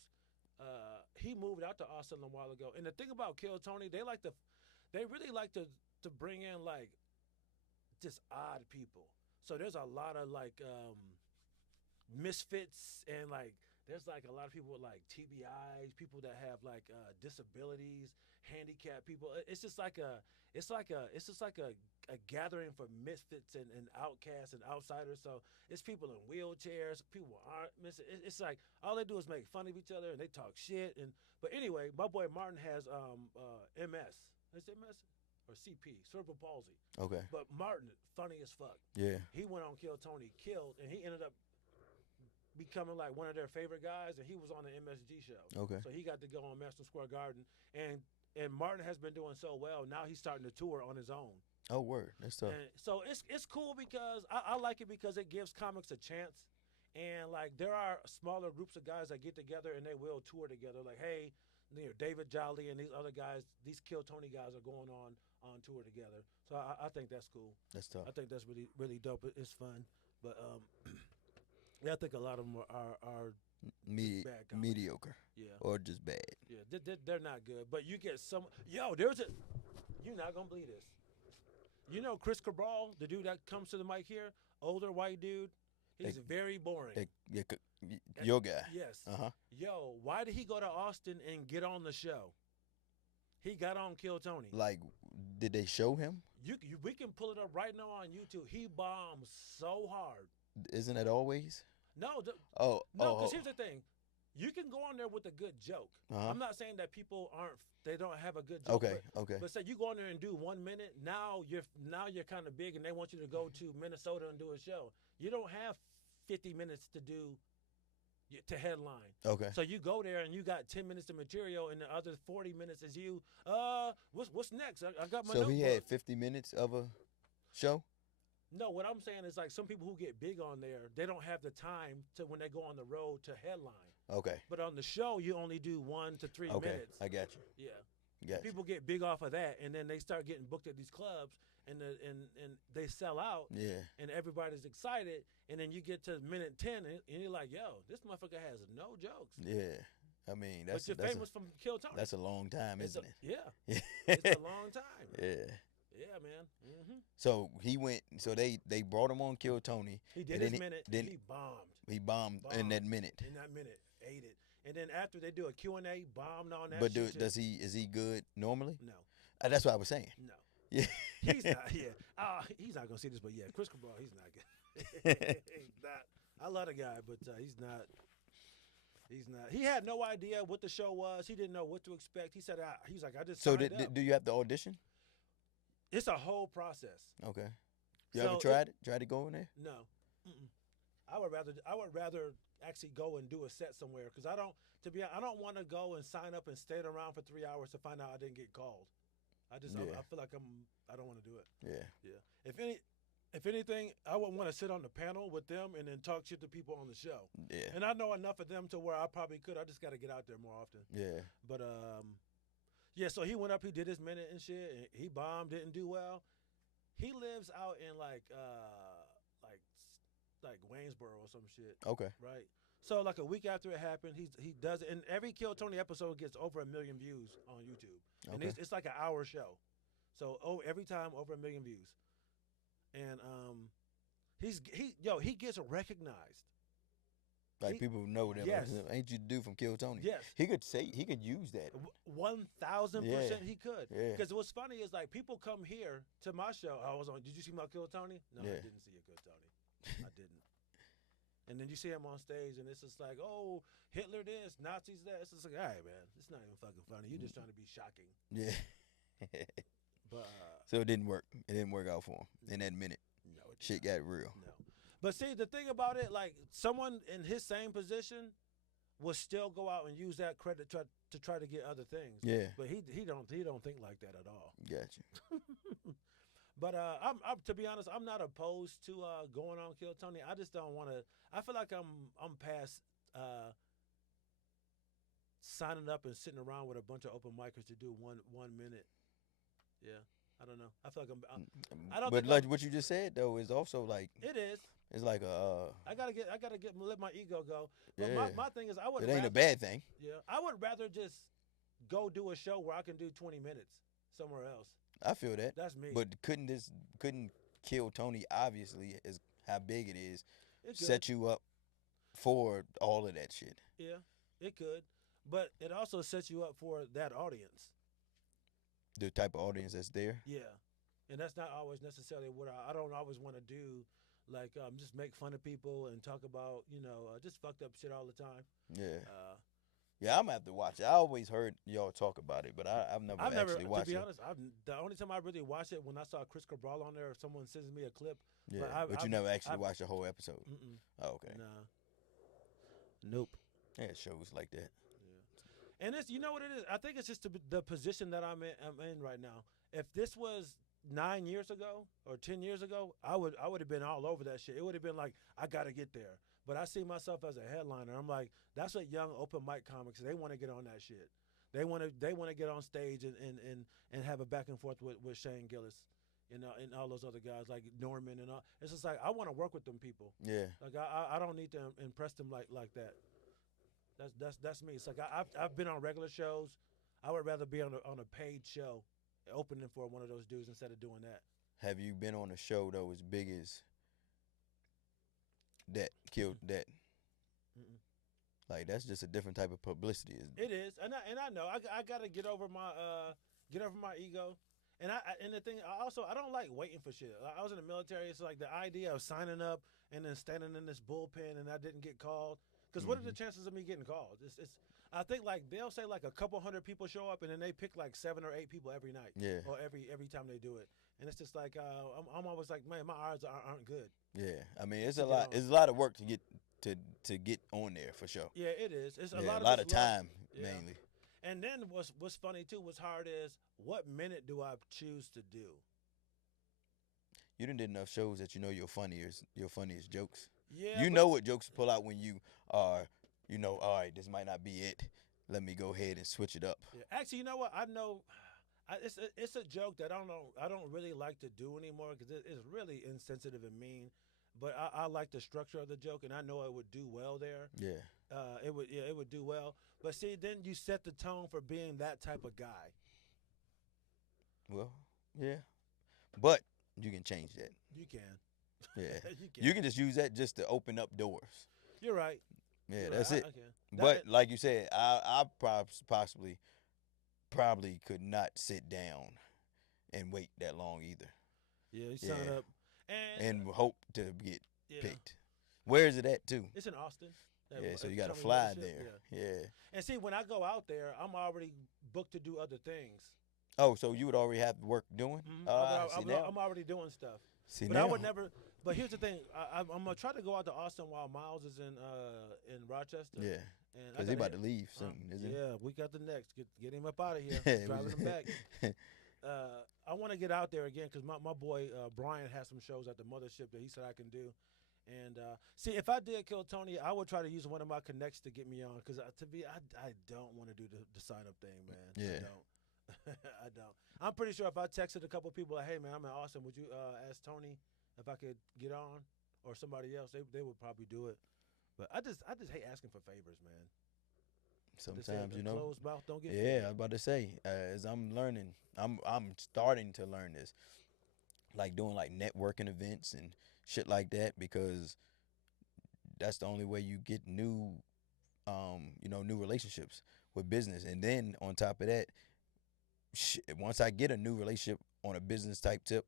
he moved out to Austin a while ago. And the thing about Kill Tony, they really like to bring in like just odd people. So there's a lot of like misfits, and like there's like a lot of people with like TBIs, people that have like disabilities, handicapped people. It's just like a gathering for misfits and outcasts and outsiders. So it's people in wheelchairs, people aren't missing. It's like all they do is make fun of each other and they talk shit. But anyway, my boy Martin has MS. Is it MS or CP, cerebral palsy? Okay. But Martin, funny as fuck. Yeah. He went on Kill Tony, killed, and he ended up becoming like one of their favorite guys, and he was on the MSG show. Okay. So he got to go on Madison Square Garden, and Martin has been doing so well. Now he's starting to tour on his own. Oh, word. That's tough. And so it's cool because I like it because it gives comics a chance. And like there are smaller groups of guys that get together and they will tour together. Like, hey, David Jolly and these other guys, these Kill Tony guys are going on tour together. So I think that's cool. That's tough. I think that's really, really dope. It's fun. But yeah, I think a lot of them are bad comics. Mediocre. Yeah. Or just bad. Yeah, they're not good. But you get some. You're not gonna believe this. You know Chris Cabral, the dude that comes to the mic here, older white dude. He's very boring. Your guy. Yes. Uh-huh. Yo, why did he go to Austin and get on the show? He got on Kill Tony. Like, did they show him? We can pull it up right now on YouTube. He bombs so hard. Isn't that always? No. No, because here's the thing. You can go on there with a good joke. Uh-huh. I'm not saying that people they don't have a good joke. Okay. But say you go on there and do 1 minute, now you're kind of big and they want you to go to Minnesota and do a show. You don't have 50 minutes to headline. Okay. So you go there and you got 10 minutes of material and the other 40 minutes is you. What's next? I got my So notebook. he had 50 minutes of a show? No, what I'm saying is like some people who get big on there, they don't have the time to when they go on the road to headline. Okay. But on the show, you only do 1 to 3 minutes. Okay, I got you. Yeah. Got People get big off of that, and then they start getting booked at these clubs, and they sell out. Yeah. And everybody's excited, and then you get to minute 10, and you're like, yo, this motherfucker has no jokes. Yeah. I mean, but you're famous from Kill Tony. That's a long time, isn't it? Yeah. It's a long time. Yeah. Yeah, man. Mm-hmm. So he went. So they brought him on Kill Tony. He did his minute. Then he bombed. He bombed in that minute. In that minute, ate it. And then after they do a Q&A, bombed on that. But shit is he good normally? No. That's what I was saying. No. Yeah. He's not. Yeah. He's not gonna see this, but yeah, Chris Cabral, he's not good. He's not. I love the guy, but he's not. He's not. He had no idea what the show was. He didn't know what to expect. He said, "He's like, I just." So signed up. do you have to audition? It's a whole process. Okay. You So ever tried it? Tried to go in there? No. Mm-mm. I would rather actually go and do a set somewhere because I don't want to go and sign up and stay around for 3 hours to find out I didn't get called. I feel like I don't want to do it. Yeah. Yeah. If anything, I would want to sit on the panel with them and then talk shit to people on the show. Yeah. And I know enough of them to where I probably could. I just got to get out there more often. Yeah. But yeah. So he went up. He did his minute and shit. And he bombed. Didn't do well. He lives out in like Waynesboro or some shit. Okay. Right. So like a week after it happened, he does it, and every Kill Tony episode gets over 1 million views on YouTube, and Okay. it's like an hour show. So every time over 1 million views, and he gets recognized. Like people know them. Yes. Ain't you the dude from Kill Tony? Yes. He could use that. 1,000% he could. Yeah. Because what's funny is like people come here to my show. I was on. Did you see my Kill Tony? No, Yeah. I didn't see your Kill Tony. I didn't. And then you see him on stage, and it's just like, oh, Hitler this, Nazis that. It's just like, all right, man, it's not even fucking funny. You're just trying to be shocking. Yeah. But So it didn't work. It didn't work out for him in that minute. no, it Shit got real. no. But see, the thing about it, like someone in his same position will still go out and use that credit to try to get other things. Yeah. But he don't think like that at all. Gotcha. But I'm to be honest, I'm not opposed to going on Kill Tony. I just don't want to. I feel like I'm past signing up and sitting around with a bunch of open micers to do 1 minute. Yeah, I don't know. I feel like I don't. But think like what you just said though is also like it is. it's like I gotta let my ego go. But Yeah. my thing is, I would. it ain't rather, a bad thing. Yeah, I would rather just go do a show where I can do 20 minutes somewhere else. I feel that. That's me. But couldn't Kill Tony obviously is how big it is It could. set you up for all of that shit. Yeah, it could. But it also sets you up for that audience. The type of audience that's there. Yeah, and that's not always necessarily what I don't always want to do. Like just make fun of people and talk about just fucked up shit all the time. Yeah. Yeah, I'm gonna have to watch it. I always heard y'all talk about it, but I've never actually watched to be it. honest, the only time I really watched it when I saw Chris Cabral on there, or someone sends me a clip. Yeah, but you never actually watched the whole episode. Mm-mm. Oh, okay. Nah. Nope. Yeah, shows like that. And it's what it is. I think it's just the position that I'm in right now. If this was 9 years ago or 10 years ago, I would have been all over that shit. It would have been like, I gotta get there. But I see myself as a headliner. I'm like, that's what young open mic comics, they want to get on that shit. They want to get on stage and have a back and forth with Shane Gillis, and all those other guys like Norman and all. It's just like I want to work with them people. Yeah. Like I don't need to impress them like that. That's me. It's like I've been on regular shows. I would rather be on a paid show, opening for one of those dudes instead of doing that. Have you been on a show though as big as that killed that? Mm-mm. Like that's just a different type of publicity. It is, and I know I gotta get over my ego, and the thing I don't like waiting for shit. I was in the military. It's like the idea of signing up and then standing in this bullpen and I didn't get called. Because what are the chances of me getting called? It's I think like they'll say like a couple hundred people show up and then they pick like 7 or 8 people every night. Yeah. Or every time they do it, and it's just like I'm always like, man, my odds aren't good. Yeah, I mean it's a lot. It's a lot of work to get on there for sure. Yeah, it is. It's a Yeah, lot of time Yeah. mainly. And then what's funny too, what's hard is what minute do I choose to do? You done did enough shows that you know your funniest jokes. Yeah, You know what jokes to pull out when you are, all right, this might not be it. Let me go ahead and switch it up. Yeah. Actually, you know what? I know it's a joke that I don't really like to do anymore because it's really insensitive and mean. But I like the structure of the joke, and I know it would do well there. Yeah. It would do well. But see, then you set the tone for being that type of guy. Well, yeah. But you can change that. You can. Yeah. You can. You can just use that just to open up doors. You're right. Yeah, You're that's right. it. I can. But like you said, I probably could not sit down and wait that long either. Yeah, you sign Yeah. up And hope to get yeah. picked. Where is it at too? It's in Austin. Yeah, so you got to fly there. Yeah. And see, when I go out there, I'm already booked to do other things. Oh, so you would already have work doing? I'm already doing stuff. See but now. I would never. But here's the thing: I'm gonna try to go out to Austin while Miles is in Rochester. Yeah. And Because he about to leave soon, isn't he? Yeah, we got the next. Get him up out of here. Driving him back. I want to get out there again because my boy Brian has some shows at the mothership that he said I can do. And see, if I did kill Tony, I would try to use one of my connects to get me on because I don't want to do the sign up thing, man. Yeah. I don't. I don't. I'm pretty sure if I texted a couple people like, "Hey, man, I'm in Austin. Would you ask Tony if I could get on?" or somebody else, they would probably do it. But I just hate asking for favors, man. Sometimes, you know. Closed mouth don't get Yeah, fed. I was about to say, as I'm learning, I'm starting to learn this, like doing like networking events and shit like that, because that's the only way you get new, new relationships with business. And then on top of that, once I get a new relationship on a business type tip,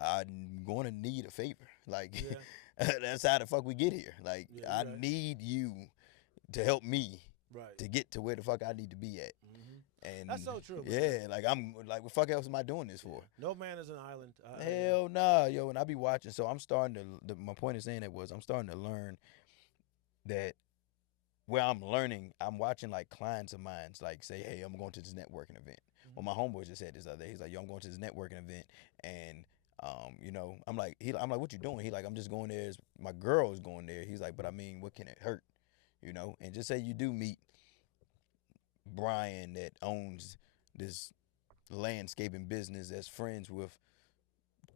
I'm going to need a favor. Like, that's how the fuck we get here. Like, I need you to help me to get to where the fuck I need to be at. Mm-hmm. And that's so true. Yeah, like I'm like, what the fuck else am I doing this for? No man is an island. Hell nah, yo. And I be watching, so I'm starting to. My point of saying that was I'm starting to learn that where I'm learning, I'm watching like clients of mine like say, hey, I'm going to this networking event. Well, my homeboy just said this other day. He's like, yo, I'm going to this networking event, and I'm like, what you doing? He like, I'm just going there. My girl's going there. He's like, but I mean, what can it hurt? And just say you do meet Brian that owns this landscaping business that's friends with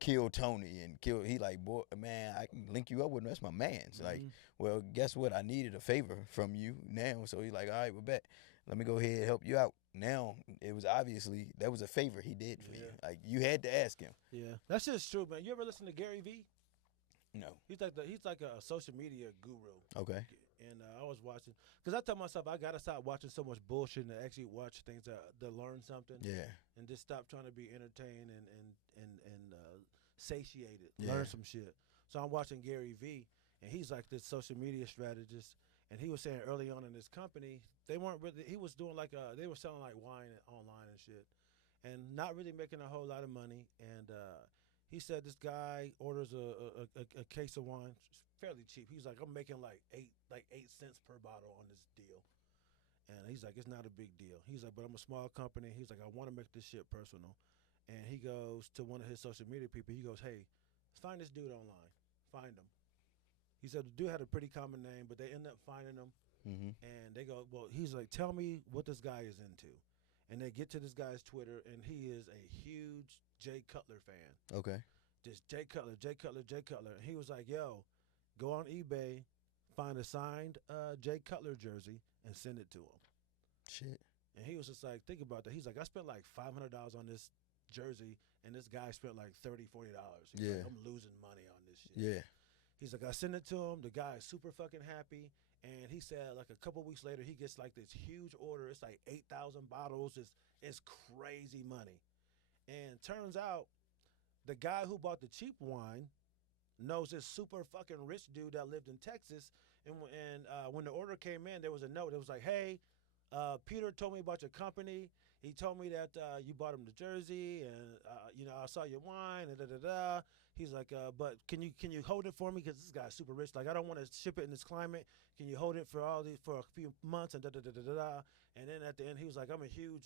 Kill Tony and Kill. He like, boy, man, I can link you up with him. That's my man. So like, well, guess what? I needed a favor from you now. So he's like, all right, we're back. Let me go ahead and help you out. Now, it was obviously, that was a favor he did for you. Like, you had to ask him. Yeah, that's just true, man. You ever listen to Gary Vee? No. He's like a social media guru. Okay. And I was watching, because I tell myself I got to stop watching so much bullshit and actually watch things that learn something. Yeah. And just stop trying to be entertained and satiated. Yeah. Learn some shit. So I'm watching Gary Vee, and he's like this social media strategist. And he was saying early on in his company, they weren't really, he was doing like, they were selling like wine online and shit. And not really making a whole lot of money. And he said this guy orders a case of wine, fairly cheap. He's like, I'm making like 8 cents per bottle on this deal. And he's like, it's not a big deal. He's like, but I'm a small company. He's like, I want to make this shit personal. And he goes to one of his social media people. He goes, hey, find this dude online. Find him. He said the dude had a pretty common name, but they end up finding him. Mm-hmm. And they go, well, he's like, tell me what this guy is into. And they get to this guy's Twitter, and he is a huge Jay Cutler fan. Okay. Just Jay Cutler. And he was like, yo, go on eBay, find a signed Jay Cutler jersey, and send it to him. Shit. And he was just like, think about that. He's like, I spent like $500 on this jersey, and this guy spent like $30, $40. He's like, I'm losing money on this shit. Yeah. He's like, I send it to him. The guy is super fucking happy. And he said, like, a couple weeks later, he gets, like, this huge order. It's, like, 8,000 bottles. It's crazy money. And turns out the guy who bought the cheap wine knows this super fucking rich dude that lived in Texas. And when the order came in, there was a note. It was like, hey, Peter told me about your company. He told me that you bought him the jersey, and I saw your wine, and da-da-da. He's like, but can you hold it for me? Because this guy's super rich. Like, I don't want to ship it in this climate. Can you hold it for a few months, and da-da-da-da-da? And then at the end, he was like, I'm a huge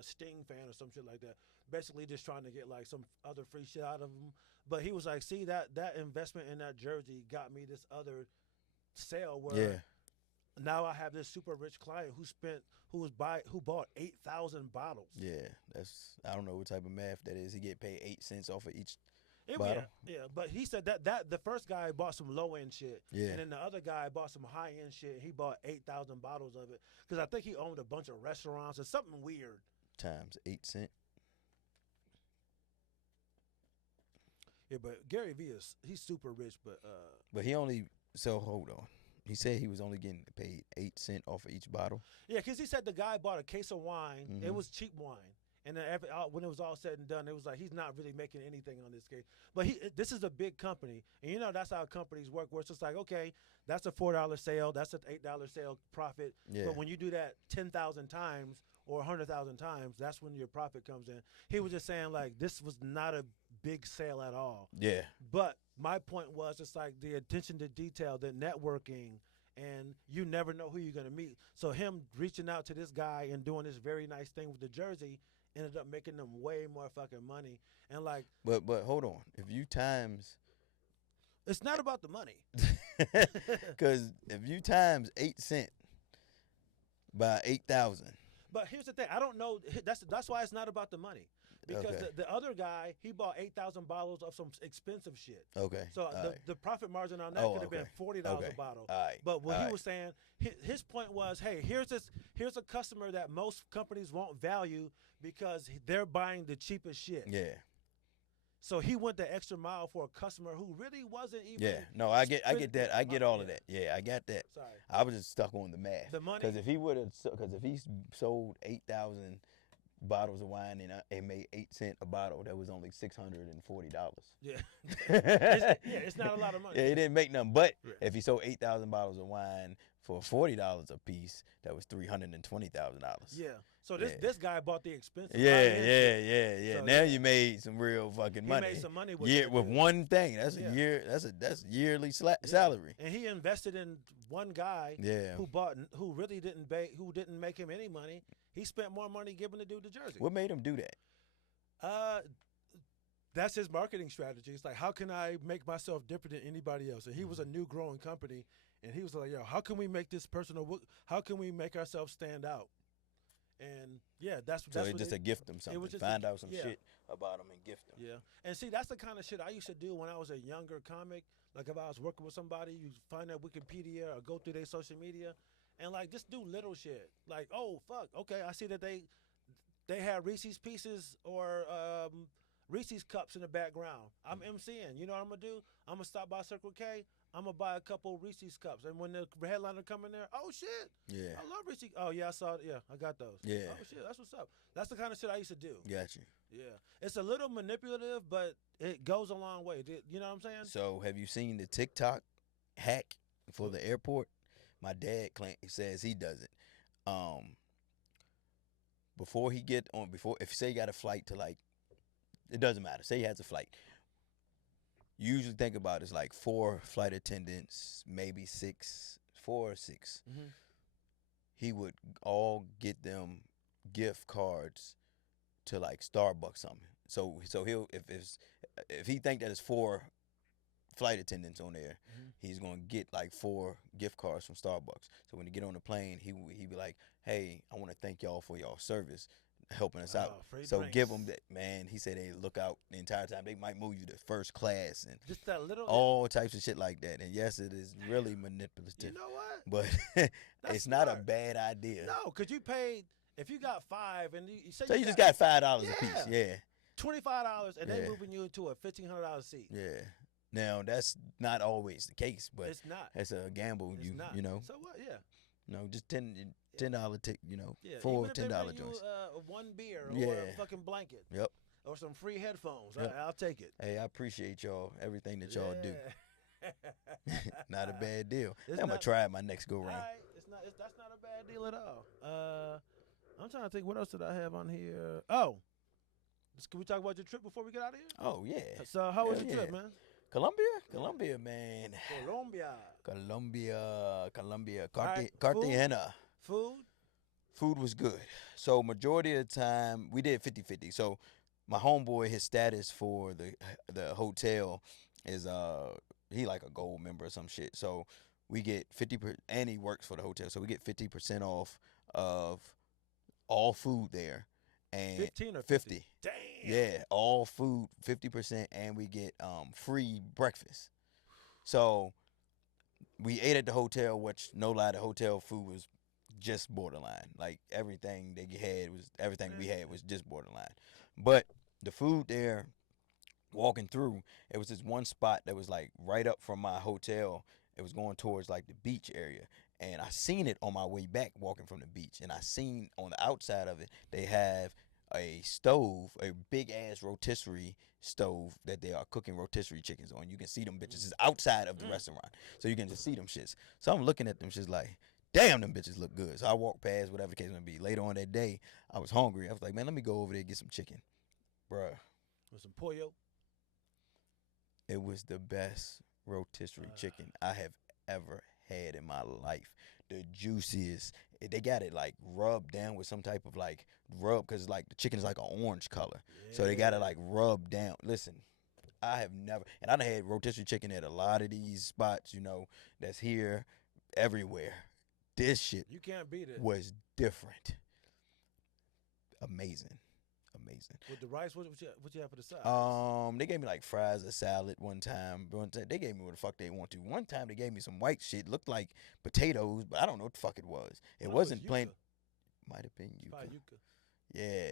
Sting fan or some shit like that. Basically just trying to get like some other free shit out of him. But he was like, see, that investment in that jersey got me this other sale where now I have this super rich client who bought 8,000 bottles. Yeah, I don't know what type of math that is. He get paid 8 cents off of each bottle. Yeah, but he said that the first guy bought some low end shit, and then the other guy bought some high end shit. He bought 8,000 bottles of it because I think he owned a bunch of restaurants or something weird. Times 8 cents. Yeah, but Gary Vee he's super rich, but he only hold on. He said he was only getting paid 8 cents off of each bottle. Yeah, because he said the guy bought a case of wine. Mm-hmm. It was cheap wine, And then when it was all said and done, it was like he's not really making anything on this case. But this is a big company, and you know that's how companies work. Where it's just like, okay, that's a $4 sale, that's an $8 sale profit. Yeah. But when you do that 10,000 times or 100,000 times, that's when your profit comes in. He was just saying like this was not a big sale at all. Yeah. But my point was, it's like the attention to detail, the networking, and you never know who you're going to meet. So him reaching out to this guy and doing this very nice thing with the jersey ended up making them way more fucking money. And like, but hold on, if you times, it's not about the money. Because if you times 8 cents by 8,000. But here's the thing, I don't know. That's why it's not about the money. Because Okay. the other guy, he bought 8,000 bottles of some expensive shit. Okay. So the profit margin on that could have been $40 a bottle. All right. But what he was saying, his point was, hey, here's a customer that most companies won't value because they're buying the cheapest shit. Yeah. So he went the extra mile for a customer who really wasn't even. Yeah. No, I get that. I get all of that. Yeah, I got that. Sorry. I was just stuck on the math. The money. Because if he sold 8,000 bottles of wine and it made 8 cents a bottle, that was only $640. Yeah. It's not a lot of money. Yeah, he didn't make nothing. But if he sold 8,000 bottles of wine for $40 a piece, that was $320,000. Yeah. So this guy bought the expensive. Yeah. So, now you made some real fucking money. He made some money with with one thing. That's a year. That's yearly salary. And he invested in one guy. Yeah. Who really didn't make him any money. He spent more money giving the dude the jersey. What made him do that? That's his marketing strategy. It's like, how can I make myself different than anybody else? And he was a new growing company, and he was like, yo, how can we make this personal? How can we make ourselves stand out? And yeah, that's just to gift him something. Find out some shit about him and gift him. Yeah, and see, that's the kind of shit I used to do when I was a younger comic. Like if I was working with somebody, you find that Wikipedia or go through their social media, and like just do little shit. Like, oh fuck, okay, I see that they had Reese's Pieces or Reese's Cups in the background. I'm MCing. You know what I'm gonna do? I'm gonna stop by Circle K. I'm gonna buy a couple Reese's Cups, and when the headliner come in there, oh shit, yeah, I love Reese's. Oh yeah, I saw it. Yeah, I got those. Yeah. Oh shit, that's what's up. That's the kind of shit I used to do. Got you. Yeah, it's a little manipulative, but it goes a long way. You know what I'm saying? So have you seen the TikTok hack for the airport? My dad says he does it. If say you got a flight to like, it doesn't matter. Say he has a flight. You usually think about it's like 4 flight attendants, maybe 4 or 6. Mm-hmm. He would all get them gift cards to like Starbucks something. So he'll if he think that it's 4 flight attendants on there, he's gonna get like 4 gift cards from Starbucks. So when he get on the plane, he be like, "Hey, I want to thank y'all for y'all service, helping us out." So drinks. give them that, man. He said they look out the entire time. They might move you to first class and just that little all types of shit like that. And yes, it is really manipulative. You know what? But it's not a bad idea. No, because you paid, if you got 5 and you say you just got $5 a piece. Yeah. $25 and they moving you into a $1,500 seat. Yeah. Now that's not always the case, but it's not. It's a gamble. You know. So what? Yeah. No, just $10 tick. You know, yeah. 4 $10 joints. One beer or a fucking blanket. Yep. Or some free headphones. Yep. I'll take it. Hey, I appreciate y'all. Everything that y'all do. Not a bad deal. I'm gonna try it my next go round. Right. That's not a bad deal at all. I'm trying to think, what else did I have on here? Oh, can we talk about your trip before we get out of here? Oh yeah. So how was your trip, man? Colombia, man. Colombia. Cartagena. Food was good. So majority of the time, we did 50-50. So my homeboy, his status for the hotel is he like a gold member or some shit. So we get 50%, and he works for the hotel. So we get 50% off of all food there. And 15 or 50. Damn. Yeah, all food 50%, and we get free breakfast. So we ate at the hotel, which no lie, the hotel food was just borderline. Like everything we had was just borderline. But the food there, walking through, it was this one spot that was like right up from my hotel. It was going towards like the beach area. And I seen it on my way back walking from the beach. And I seen on the outside of it, they have a stove, a big ass rotisserie stove that they are cooking rotisserie chickens on. You can see them bitches. It's outside of the restaurant, so you can just see them shits. So I'm looking at them shits like, damn, them bitches look good. So I walked past, whatever the case may be. Later on that day, I was hungry. I was like, man, let me go over there and get some chicken, bruh. With some pollo. It was the best rotisserie chicken I have ever had in my life. The juiciest. They got it like rubbed down with some type of like rub, because like the chicken is like an orange color. Yeah. So they got it like rubbed down. Listen, I have never, and I done had rotisserie chicken at a lot of these spots, you know, that's here everywhere. This shit you can't beat it. Was different. Amazing. With the rice, what you have for the side? They gave me like fries or salad one time. They gave me what the fuck they want to. One time they gave me some white shit, looked like potatoes, but I don't know what the fuck it was. It wasn't plain. Might have been yuca. Yeah.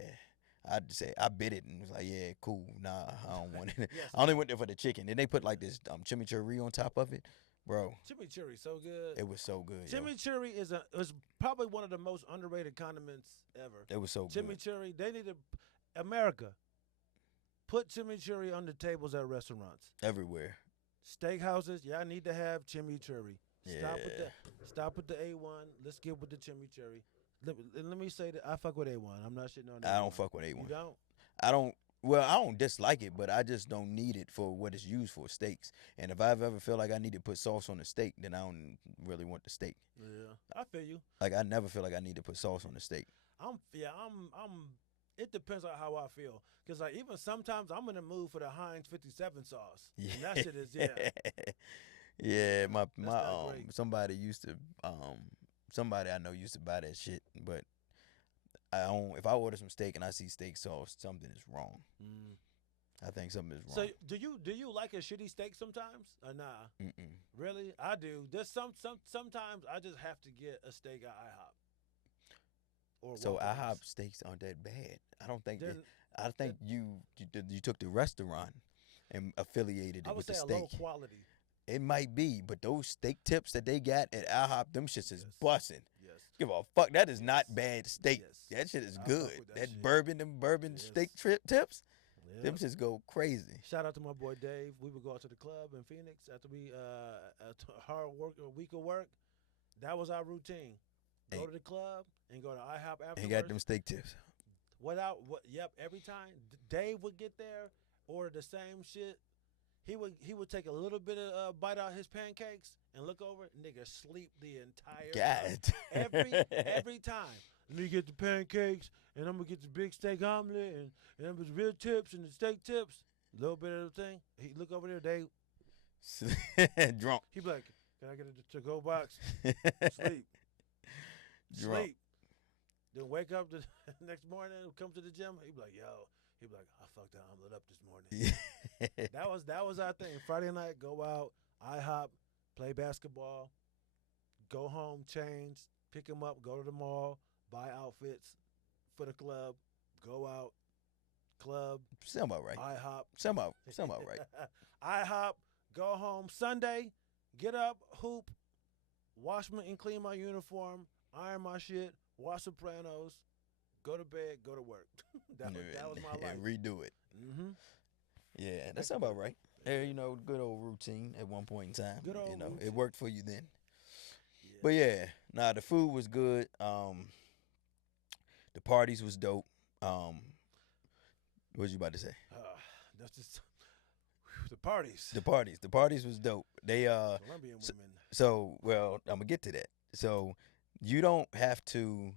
I bit it and was like, yeah, cool. Nah, I don't want it. Yes. I only went there for the chicken. Then they put like this chimichurri on top of it. Bro, chimichurri so good. It was so good. Chimichurri is probably one of the most underrated condiments ever. It was so good. Chimichurri, they need to America put chimichurri on the tables at restaurants everywhere. Steakhouses, y'all need to have chimichurri. Yeah. Stop with the A1. Let's get with the chimichurri. Let me say that I fuck with A1. I'm not shitting on A1. I don't fuck with A1. You don't? I don't. Well, I don't dislike it, but I just don't need it for what it's used for, steaks. And if I've ever feel like I need to put sauce on the steak, then I don't really want the steak. Yeah, I feel you. Like I never feel like I need to put sauce on the steak. It depends on how I feel, cause like even sometimes I'm in the mood for the Heinz 57 sauce. Yeah. And that shit is Yeah, my somebody I know used to buy that shit, but I don't. If I order some steak and I see steak sauce, something is wrong. I think something is wrong. So do you like a shitty steak sometimes or nah? Mm-mm. Really? I do. There's sometimes I just have to get a steak at IHOP. So IHOP steaks aren't that bad. I don't think. I think you took the restaurant and affiliated it with the steak. I would say a low quality. It might be, but those steak tips that they got at IHOP, them shits is bussin'. Yes. Give a fuck. That is not bad steak. Yes. That shit is good. That bourbon steak tips. Yeah. Them shits go crazy. Shout out to my boy Dave. We would go out to the club in Phoenix after we a week of work. That was our routine. Go to the club and go to IHOP afterwards. And got them steak tips. Every time Dave would get there, order the same shit. He would take a little bit of bite out his pancakes and look over. Nigga sleep the entire time. Every time. Let me get the pancakes and I'm gonna get the big steak omelet and I'm the real tips and the steak tips. A little bit of the thing. He look over there, Dave. Drunk. He be like, can I get a to-go box? Sleep. Drunk. Sleep. Then wake up the next morning, come to the gym. He be like, I fucked the omelet up this morning. That was our thing. Friday night, go out, IHOP, play basketball, go home, change, pick him up, go to the mall, buy outfits for the club, go out, club. Sound about right. IHOP. Sound about right. IHOP, go home. Sunday, get up, hoop, wash and clean my uniform, iron my shit, watch Sopranos, go to bed, go to work. that was my life. And redo it. Mm-hmm. Yeah, that sounds about right. Good old routine at one point in time. Good old routine. It worked for you then. Yeah. But yeah, the food was good. The parties was dope. What was you about to say? That's just the parties. The parties was dope. They Colombian women. So I'm gonna get to that. So you don't have to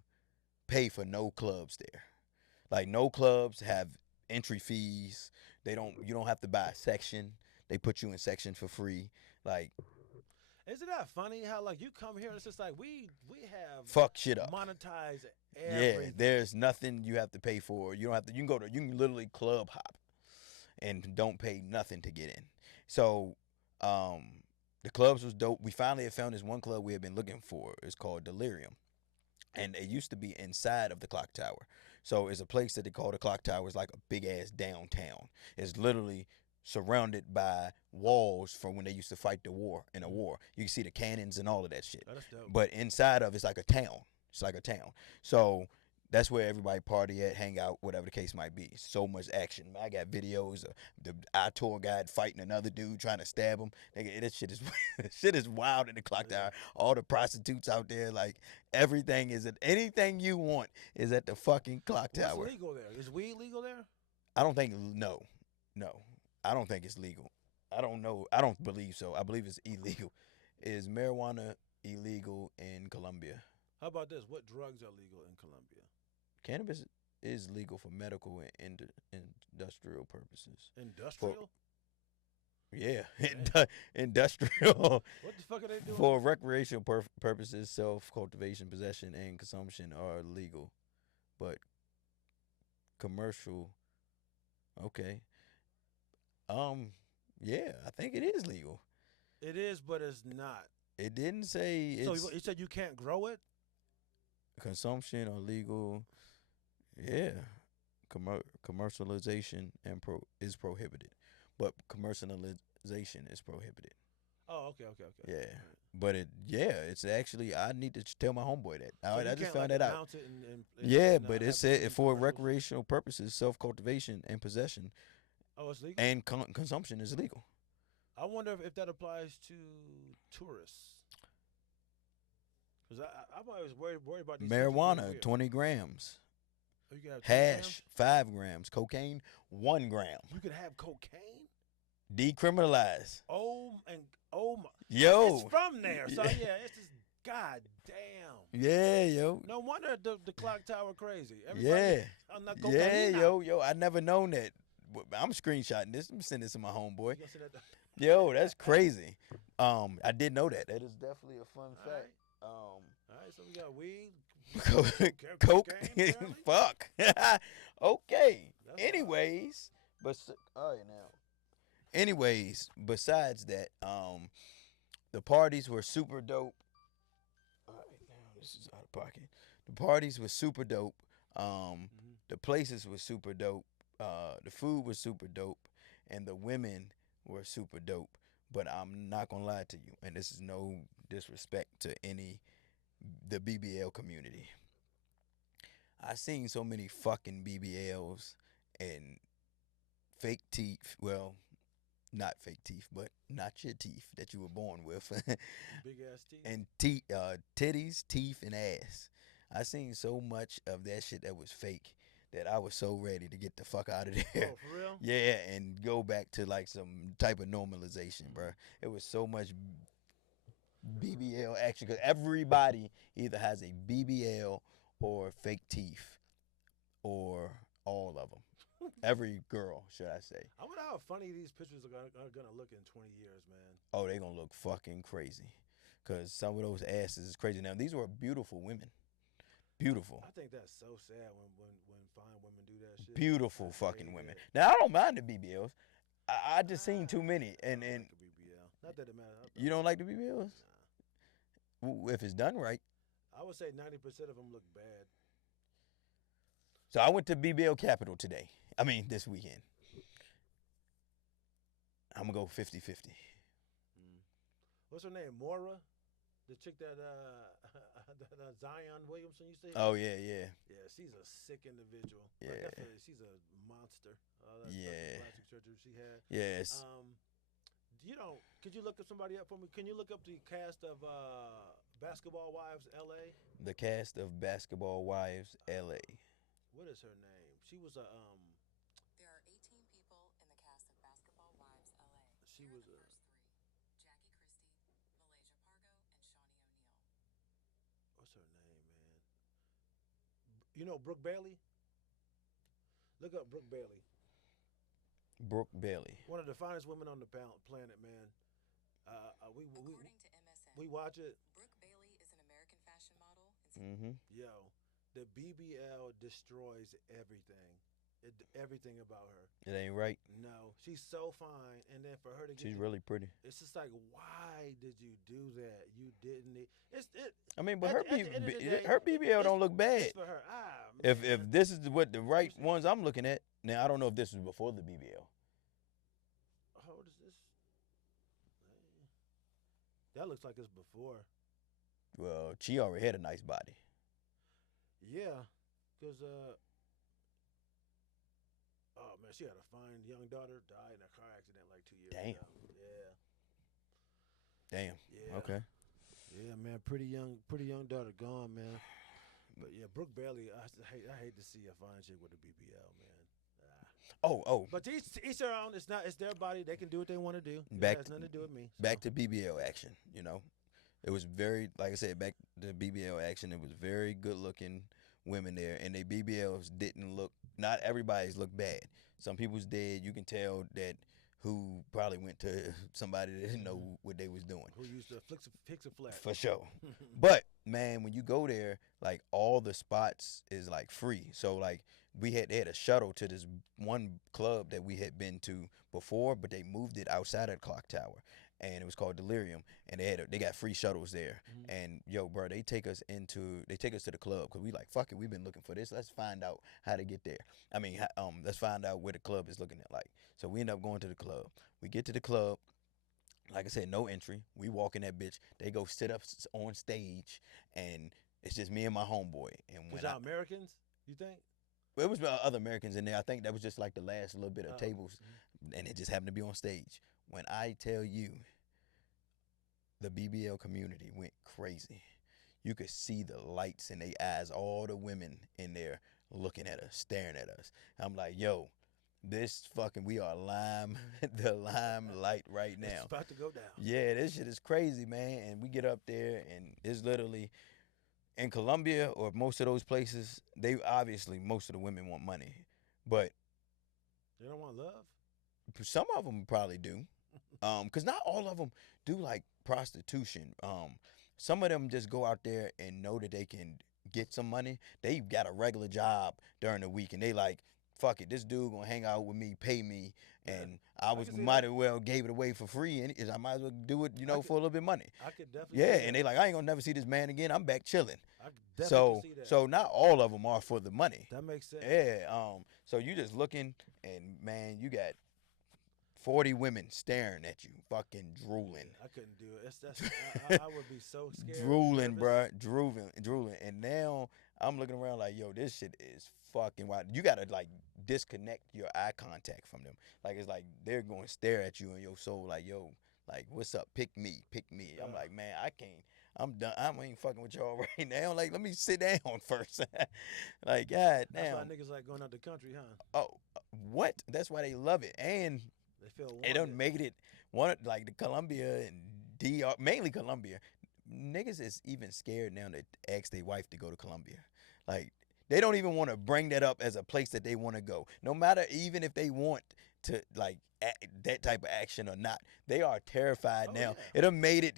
pay for no clubs there. Like no clubs have entry fees. You don't have to buy a section. They put you in section for free. Like, isn't that funny how like you come here and it's just like we have fuck shit up. Monetize everything. Yeah, there's nothing you have to pay for. You don't have to. You can literally club hop and don't pay nothing to get in. So the clubs was dope. We finally had found this one club we had been looking for. It's called Delirium. And it used to be inside of the clock tower. So it's a place that they call the clock tower. It's like a big ass downtown. It's literally surrounded by walls from when they used to fight the war in a war. You can see the cannons and all of that shit. That's dope. But inside of it's like a town. It's like a town. So That's where everybody party at, hang out, whatever the case might be. So much action. I got videos of our tour guide fighting another dude trying to stab him. Nigga, this shit is shit is wild in the clock tower. All the prostitutes out there, like everything is at anything you want is at the fucking clock tower. What's legal there? Is weed legal there? I don't think no. I don't think it's legal. I don't know. I don't believe so. I believe it's illegal. Is marijuana illegal in Colombia? How about this? What drugs are legal in Colombia? Cannabis is legal for medical and industrial purposes. Industrial? Industrial. What the fuck are they doing? For recreational purposes, self-cultivation, possession, and consumption are legal. But commercial, okay. Yeah, I think it is legal. It is, but it's not. It didn't say it's... So you said you can't grow it? Consumption or legal... Yeah, commercialization is prohibited, but commercialization is prohibited. Oh, okay. Yeah, but it's actually I need to tell my homeboy that. So I just found that out. But it said for recreational purposes, self-cultivation and possession. Oh, it's legal. And consumption is legal. I wonder if that applies to tourists. Because I'm always worried about these marijuana, 20 grams. Oh, you can have hash, 5 grams. Cocaine, 1 gram. You can have cocaine? Decriminalized. Oh my. Yo. It's from there. So, yeah, it's just, god damn. Yeah, yo. No wonder the clock tower crazy. Yeah. I'm not cocaine Yeah, yo. I never known that. I'm screenshotting this. I'm sending this to my homeboy. You gonna Yo, that's crazy. I didn't know that. That is definitely a fun fact. All right, so we got weed. Coke. Cocaine, Fuck. Okay. Anyways, besides that, the parties were super dope. All right, now this is out of pocket. The parties were super dope. The places were super dope. The food was super dope, and the women were super dope. But I'm not gonna lie to you, and this is no disrespect to the BBL community. I seen so many fucking BBLs and fake teeth. Well, not fake teeth, but not your teeth that you were born with. Big ass teeth. And titties, teeth, and ass. I seen so much of that shit that was fake that I was so ready to get the fuck out of there. Oh, for real? Yeah, and go back to like some type of normalization, bro. It was so much BBL action because everybody either has a BBL or fake teeth or all of them. Every girl, should I say. I wonder how funny these pictures are gonna look in 20 years, man. Oh, they gonna look fucking crazy because some of those asses is crazy. Now, these were beautiful women. Beautiful. I think that's so sad when fine women do that shit. Beautiful fucking women. Now, I don't mind the BBLs. I just seen too many. And I like the BBL. Not that it matters. You don't like the BBLs? Nah. If it's done right. I would say 90% of them look bad. So I went to BBL Capital today. I mean, this weekend. I'm going to go 50-50. What's her name? Mora? The chick that Zion Williamson, you see? Oh, yeah. Yeah, she's a sick individual. Yeah. She's a monster. Yeah. Plastic surgery she had. Yes. Could you look up somebody up for me? Can you look up the cast of Basketball Wives L.A.? The cast of Basketball Wives L.A. What is her name? She was a There are 18 people in the cast of Basketball Wives LA. She was a First three: Jackie Christie, Malaysia Pargo, and Shawnee O'Neal. What's her name, man? You know Brooke Bailey? Look up Brooke Bailey. Brooke Bailey. One of the finest women on the planet, man. According to MSN, we watch it. Brooke Bailey is an American fashion model. Yo, the BBL destroys everything. Everything about her. It ain't right. No, she's so fine, and then for her to get She's really pretty. It's just like, why did you do that? You didn't need. I mean, but her day, BBL don't look bad. It's for her. If this is what the right ones I'm looking at now, I don't know if this was before the BBL. How old is this? That looks like it's before. Well, she already had a nice body. Yeah, Cause oh man, she had a fine young daughter, died in a car accident like 2 years Damn. ago. Yeah. Damn. Yeah. Okay. Yeah, man, pretty young daughter gone, man. But yeah, Brooke Bailey, I hate to see a fine chick with a BBL, man. Oh. But each their own. It's their body. They can do what they want to do. Back It has nothing to do with me. Back to BBL action. You know, it was very, like I said, back to BBL action. It was very good looking women there, and they BBLs didn't look. Not everybody's look bad. Some people's did. You can tell that who probably went to somebody that didn't know what they was doing. Who used to fix a flat. For sure. But man, when you go there, like all the spots is like free. So like they had a shuttle to this one club that we had been to before, but they moved it outside of the clock tower, and it was called Delirium, and they got free shuttles there. And yo, bro, they take us to the club because we like, fuck it, we've been looking for this. Let's find out how to get there. I mean, let's find out where the club is looking at like. So we end up going to the club. We get to the club. Like I said, no entry. We walk in that bitch. They go sit up on stage, and it's just me and my homeboy. And Was y'all Americans, you think? It was other Americans in there. I think that was just like the last little bit of tables, and it just happened to be on stage. When I tell you, the BBL community went crazy. You could see the lights in their eyes, all the women in there looking at us, staring at us. I'm like, yo, we are the limelight right now. It's about to go down. Yeah, this shit is crazy, man. And we get up there, and it's literally in Colombia or most of those places. They obviously most of the women want money, but they don't want love. Some of them probably do, because not all of them do like prostitution. Some of them just go out there and know that they can get some money. They got a regular job during the week, and they like, fuck it, this dude gonna hang out with me, pay me, and I might as well gave it away for free, and I might as well do it, for a little bit of money. I could definitely. Yeah, and they like, I ain't gonna never see this man again. I'm back chilling. I could definitely see that. So not all of them are for the money. That makes sense. Yeah. So you just looking, and man, you got 40 women staring at you, fucking drooling. I couldn't do it. I would be so scared. Drooling, bro. Drooling. And now I'm looking around like, yo, this shit is fucking wild. You gotta like disconnect your eye contact from them. Like it's like they're going to stare at you in your soul, like, yo, like, what's up? Pick me. I'm like, man, I can't. I'm done. I ain't fucking with y'all right now. Like, let me sit down first. Like, god damn. That's why niggas like going out the country, huh? Oh, what? That's why they love it. And they feel wanted. It done made it one like the Colombia and DR, mainly Colombia. Niggas is even scared now to ask their wife to go to Colombia. Like, they don't even want to bring that up as a place that they want to go. No matter even if they want to like that type of action or not, they are terrified now. Yeah. It done made it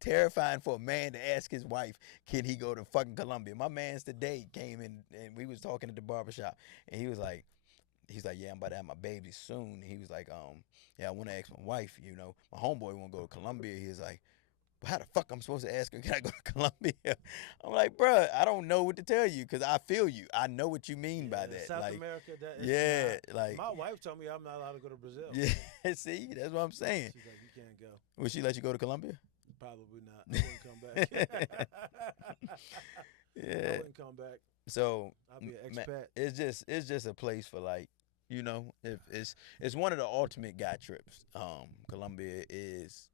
terrifying for a man to ask his wife, can he go to fucking Colombia? My man's today came in and we was talking at the barbershop, and he's like, yeah, I'm about to have my baby soon. He was like, yeah, I want to ask my wife, my homeboy want to go to Colombia. He was like, well, how the fuck I'm supposed to ask her, can I go to Colombia? I'm like, bruh, I don't know what to tell you because I feel you. I know what you mean by that. South like, America, that is yeah, not, like my wife told me I'm not allowed to go to Brazil. Yeah, see, that's what I'm saying. She's like, you can't go. Will she let you go to Colombia? Probably not. I wouldn't come back. Yeah, I wouldn't come back. So I'll be an expat. It's just a place for like, if it's one of the ultimate guy trips. Colombia is.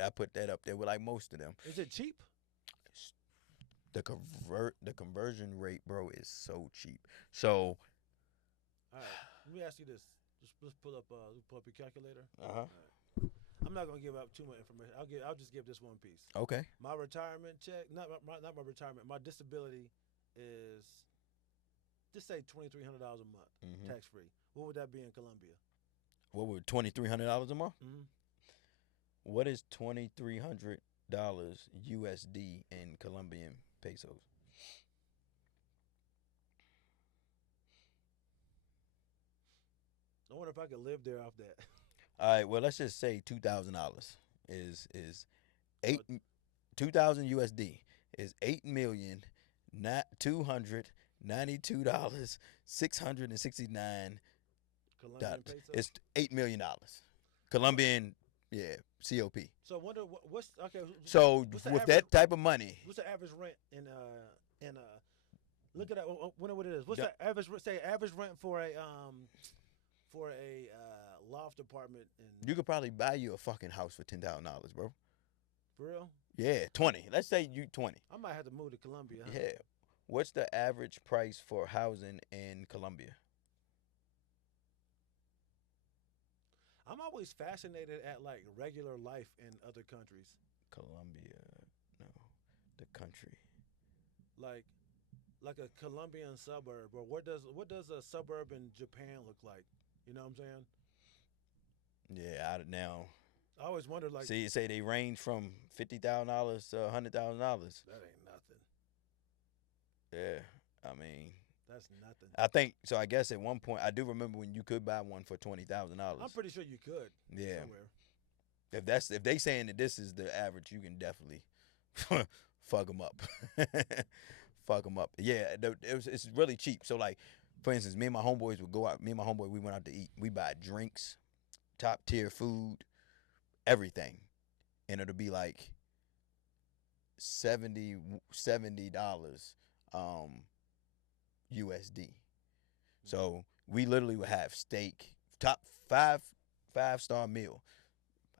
I put that up there with like most of them. Is it cheap? The conversion rate, bro, is so cheap. So, all right, let me ask you this. Let's pull up your calculator. Uh-huh. Right. I'm not gonna give out too much information. I'll just give this one piece. Okay. My retirement check, not my retirement. My disability is, just say $2,300 a month, tax free. What would that be in Colombia? What would $2,300 a month? Mm-hmm. What is $2,300 USD in Colombian pesos? I wonder if I could live there off that. All right, well, let's just say $2,000 is 2,000 USD is $8,292,669. Colombian pesos? It's $8 million. Colombian, yeah, COP. So what's So what's with that type of money, what's the average rent in Look at that. Wonder what it is. What's Yeah. the average? Say average rent for a loft apartment in You could probably buy you a fucking house for $10,000, bro. for real? Yeah, 20. Let's say you 20. I might have to move to Colombia. Huh? Yeah. What's the average price for housing in Colombia? I'm always fascinated at like regular life in other countries. Colombia, no, the country. Like a Colombian suburb, or what does a suburb in Japan look like? You know what I'm saying? Yeah, now. I always wonder, like, See, you say they range from $50,000 to $100,000. that ain't nothing. Yeah, I mean, That's nothing. I think so. I guess at one point, I do remember when you could buy one for $20,000. I'm pretty sure you could. Yeah. Somewhere. If they saying that this is the average, you can definitely fuck them up. Fuck them up. Yeah, it's really cheap. So like, for instance, me and my homeboys would go out. Me and my homeboy, we went out to eat. We buy drinks, top tier food, everything, and it'll be like $70 USD. So we literally would have steak, top five-star meal.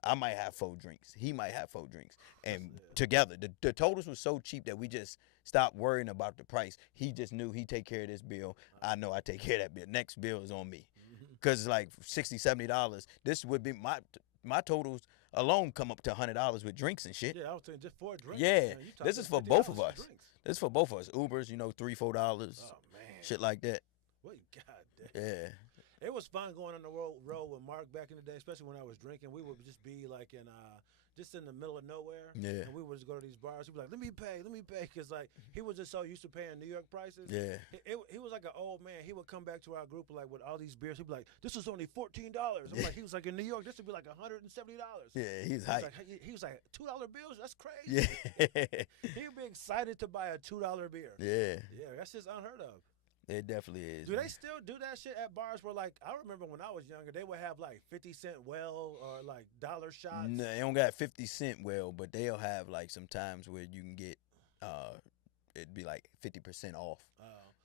I might have 4 drinks. He might have 4 drinks. And together, the totals were so cheap that we just stopped worrying about the price. He just knew he take care of this bill. I know I take care of that bill. Next bill is on me. Because it's like $60, $70. This would be my totals alone come up to $100 with drinks and shit. Yeah, I was saying just 4 drinks. Yeah, Man, you this is for talking both $50 of for us. drinks. This is for both of us. Ubers, $3, $4, Oh man, shit like that. What goddamn. Yeah. It was fun going on the road with Mark back in the day, especially when I was drinking. We would just be like just in the middle of nowhere. Yeah. And we would just go to these bars. He'd be like, let me pay. Because like he was just so used to paying New York prices. Yeah. He was like an old man. He would come back to our group like with all these beers. He'd be like, this is only $14. I'm like, he was like, in New York, this would be like $170. Yeah, he's He was hype. like, $2 bills? That's crazy. Yeah. He'd be excited to buy a $2 beer. Yeah. Yeah, that's just unheard of. It definitely is. Do they still do that shit at bars where, like, I remember when I was younger, they would have, like, 50-cent well or, like, dollar shots? No, they don't got 50 cent well, but they'll have, like, some times where you can get, it'd be, like, 50% off.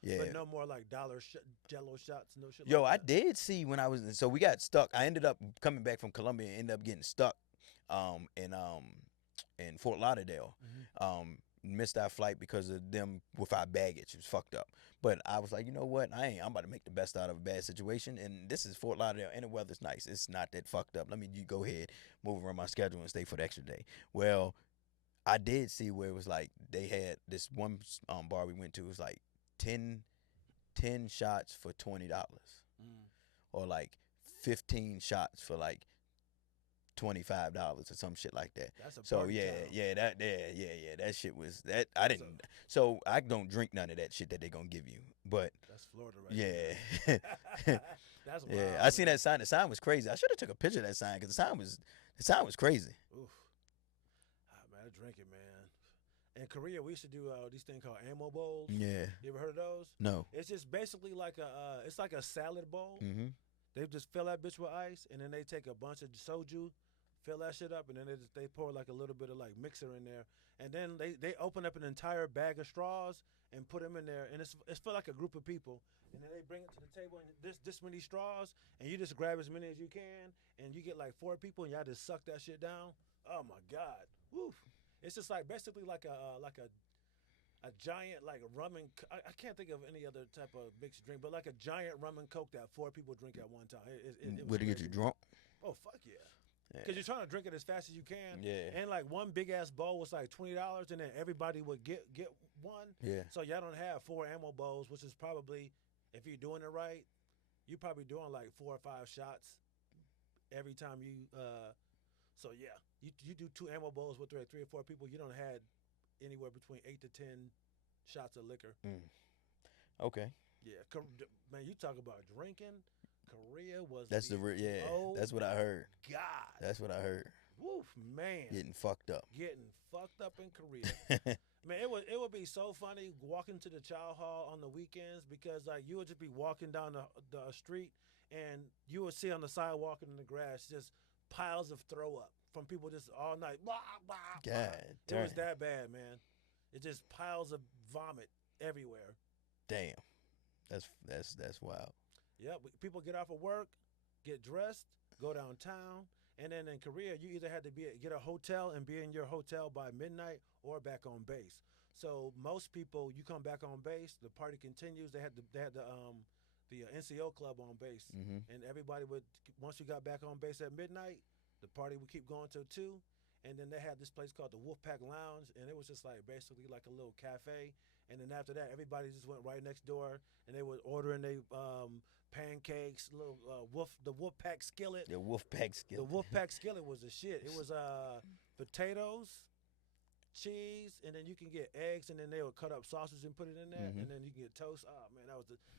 Yeah. But no more, like, jello shots, no shit Yo, like I that? did see when I was, so we got stuck. I ended up coming back from Colombia and ended up getting stuck in Fort Lauderdale. Missed our flight because of them with our baggage. It was fucked up. But I was like, you know what? I'm about to make the best out of a bad situation. And this is Fort Lauderdale, and the weather's nice. It's not that fucked up. You go ahead, move around my schedule, and stay for the extra day. Well, I did see where it was like they had this one bar we went to. It was like 10 shots for $20, or like 15 shots for like $25 or some shit like that. That's a So party time. that shit was that I didn't. So I don't drink none of that shit that they gonna give you. But That's Florida right yeah, there. That's wild. yeah, I seen that sign. The sign was crazy. I should have took a picture of that sign because the sign was crazy. Oof. Man, I drink it, man. In Korea, we used to do these things called ammo bowls. Yeah, You ever heard of those? no. It's just basically like it's like a salad bowl. Mm-hmm. They just fill that bitch with ice, and then they take a bunch of soju, fill that shit up, and then they pour like a little bit of like mixer in there, and then they open up an entire bag of straws and put them in there, and it's for like a group of people, and then they bring it to the table and this many straws, and you just grab as many as you can, and you get like 4 people, and y'all just suck that shit down. Oh my god, woof! It's just like basically like a giant like rum and I can't think of any other type of mixed drink, but like a giant rum and coke that 4 people drink at one time. It Would it get you crazy. drunk? Oh fuck yeah! Yeah. Because you're trying to drink it as fast as you can. Yeah. And like one big ass bowl was like $20, and then everybody would get one. Yeah. So y'all don't have 4 ammo bowls, which is probably, if you're doing it right, you're probably doing like 4 or 5 shots every time you. So yeah, you do 2 ammo bowls with like 3 or 4 people. You don't had anywhere between 8 to 10 shots of liquor. Okay. Yeah, man, you talk about drinking. Korea was. That's that's what I heard. God. That's what I heard. Woof, man. Getting fucked up. Getting fucked up in Korea. Man, it would be so funny walking to the chow hall on the weekends because like you would just be walking down the street and you would see on the sidewalk and in the grass just piles of throw up from people just all night. Blah, blah, blah. God It was damn. that bad, man. It just piles of vomit everywhere. Damn, that's wild. Yeah, people get off of work, get dressed, go downtown, and then in Korea, you either had to get a hotel and be in your hotel by midnight or back on base. So most people, you come back on base, the party continues. They had the NCO club on base, and everybody would, once you got back on base at midnight, the party would keep going till 2. And then they had this place called the Wolfpack Lounge, and it was just like basically like a little cafe. And then after that, everybody just went right next door, and they were ordering their pancakes, little the Wolfpack skillet. The Wolfpack skillet. The Wolfpack skillet was the shit. It was potatoes, cheese, and then you can get eggs, and then they would cut up sausage and put it in there, and then you can get toast. Oh man,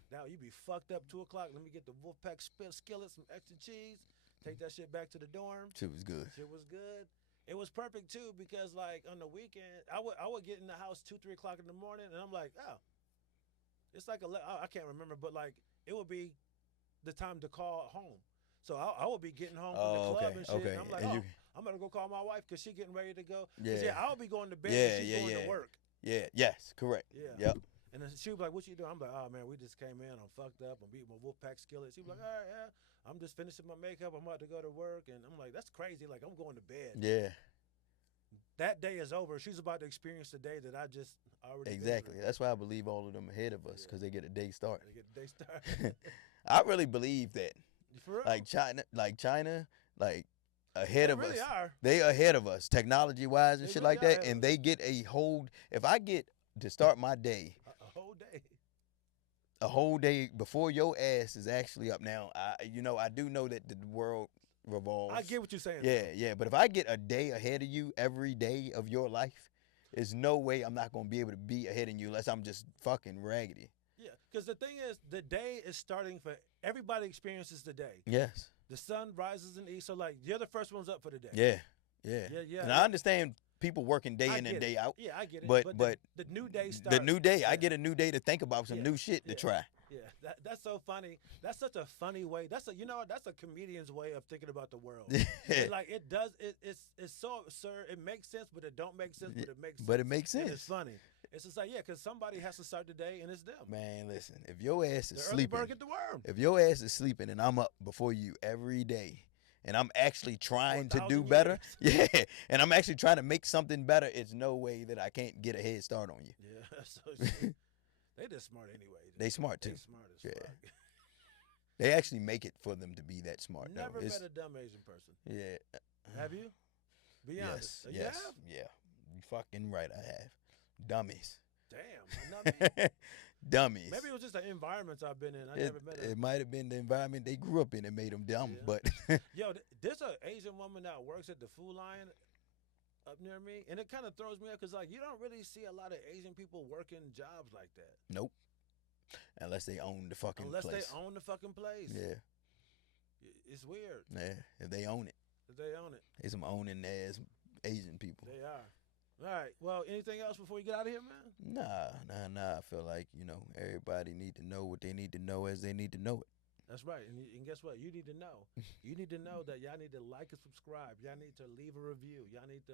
now you'd be fucked up 2 o'clock. Let me get the Wolfpack skillet, some extra cheese. Take that shit back to the dorm. Shit was good. Shit was good. It was perfect too because like on the weekend, I would get in the house 2-3 o'clock in the morning, and I'm like, oh, it's like I can't remember, but like it would be the time to call home. So I would be getting home from the club and shit. And I'm like, I'm gonna go call my wife because she getting ready to go. Yeah, I'll be going to bed. And she's going to work. Yeah. Yes. Correct. Yeah. Yep. And then she was like, "What you doing?" I'm like, "Oh man, we just came in. I'm fucked up. I'm beating my Wolfpack skillet." She was like, "All right, yeah. I'm just finishing my makeup. I'm about to go to work." And I'm like, "That's crazy. Like I'm going to bed." Yeah. That day is over. She's about to experience the day that I just already. Exactly. That's why I believe all of them ahead of us because they get a day start. They get a day start. I really believe that. For real? Like China, ahead of really us. Are. They ahead of us, technology wise and They shit really like that. are. And they get a whole. If I get to start my day, a whole day before your ass is actually up. Now, I do know that the world revolves. I get what you're saying. Yeah. But if I get a day ahead of you every day of your life, there's no way I'm not gonna be able to be ahead of you unless I'm just fucking raggedy. Yeah, because the thing is, the day is starting for everybody. Experiences the day. Yes. The sun rises in the east, so like you're the first ones up for the day. Yeah. And I understand people working day in and day out. Yeah, I get it. But the new day starts. The new day, I get a new day to think about some new shit to try. Yeah, that's so funny. That's such a funny way. That's a comedian's way of thinking about the world. Like it does. It's so absurd. It makes sense, but it don't make sense. But it makes sense. But it makes sense. And it's funny. It's just like because somebody has to start the day, and it's them. Man, listen. If your ass is the early sleeping, bird get the worm. if your ass is sleeping, and I'm up before you every day, and I'm actually trying to do 1,000 better, and I'm actually trying to make something better, it's no way that I can't get a head start on you. Yeah, so they just smart anyway. They smart too. They smart as fuck. They actually make it for them to be that smart. Never met a dumb Asian person. Yeah. Have you? Be honest. Yes. You have? Yeah. You fucking right. I have. Dummies. Damn. Dummies. Maybe it was just the environments I've been in. I never met It might have been the environment they grew up in that made them dumb, but Yo, there's an Asian woman that works at the Food Lion up near me, and it kind of throws me up because like you don't really see a lot of Asian people working jobs like that. Nope. Unless they own the fucking place. Unless they own the fucking place. Yeah. It's weird. Yeah. If they own it. They some owning ass Asian people. They are. All right. Well, anything else before we get out of here, man? Nah. I feel like, everybody need to know what they need to know as they need to know it. That's right. And guess what? You need to know. You need to know that y'all need to like and subscribe. Y'all need to leave a review. Y'all need to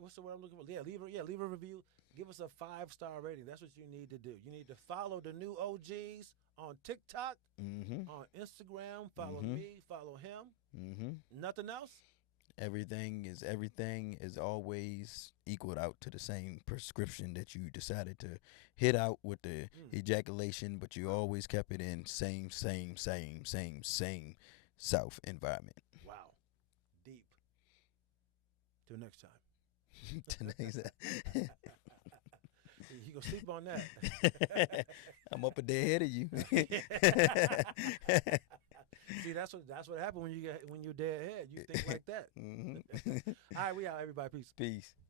what's the word I'm looking for? Leave a review. Give us a 5-star rating. That's what you need to do. You need to follow the new OGs on TikTok, on Instagram. Follow me, follow him. Nothing else? Everything is always equaled out to the same prescription that you decided to hit out with the ejaculation, but you always kept it in same South environment. Wow. Deep. Till next time. You gonna sleep on that? I'm up a day ahead of you. See, that's what happens when you're dead ahead. You think like that. All right, we out, everybody. Peace. Peace.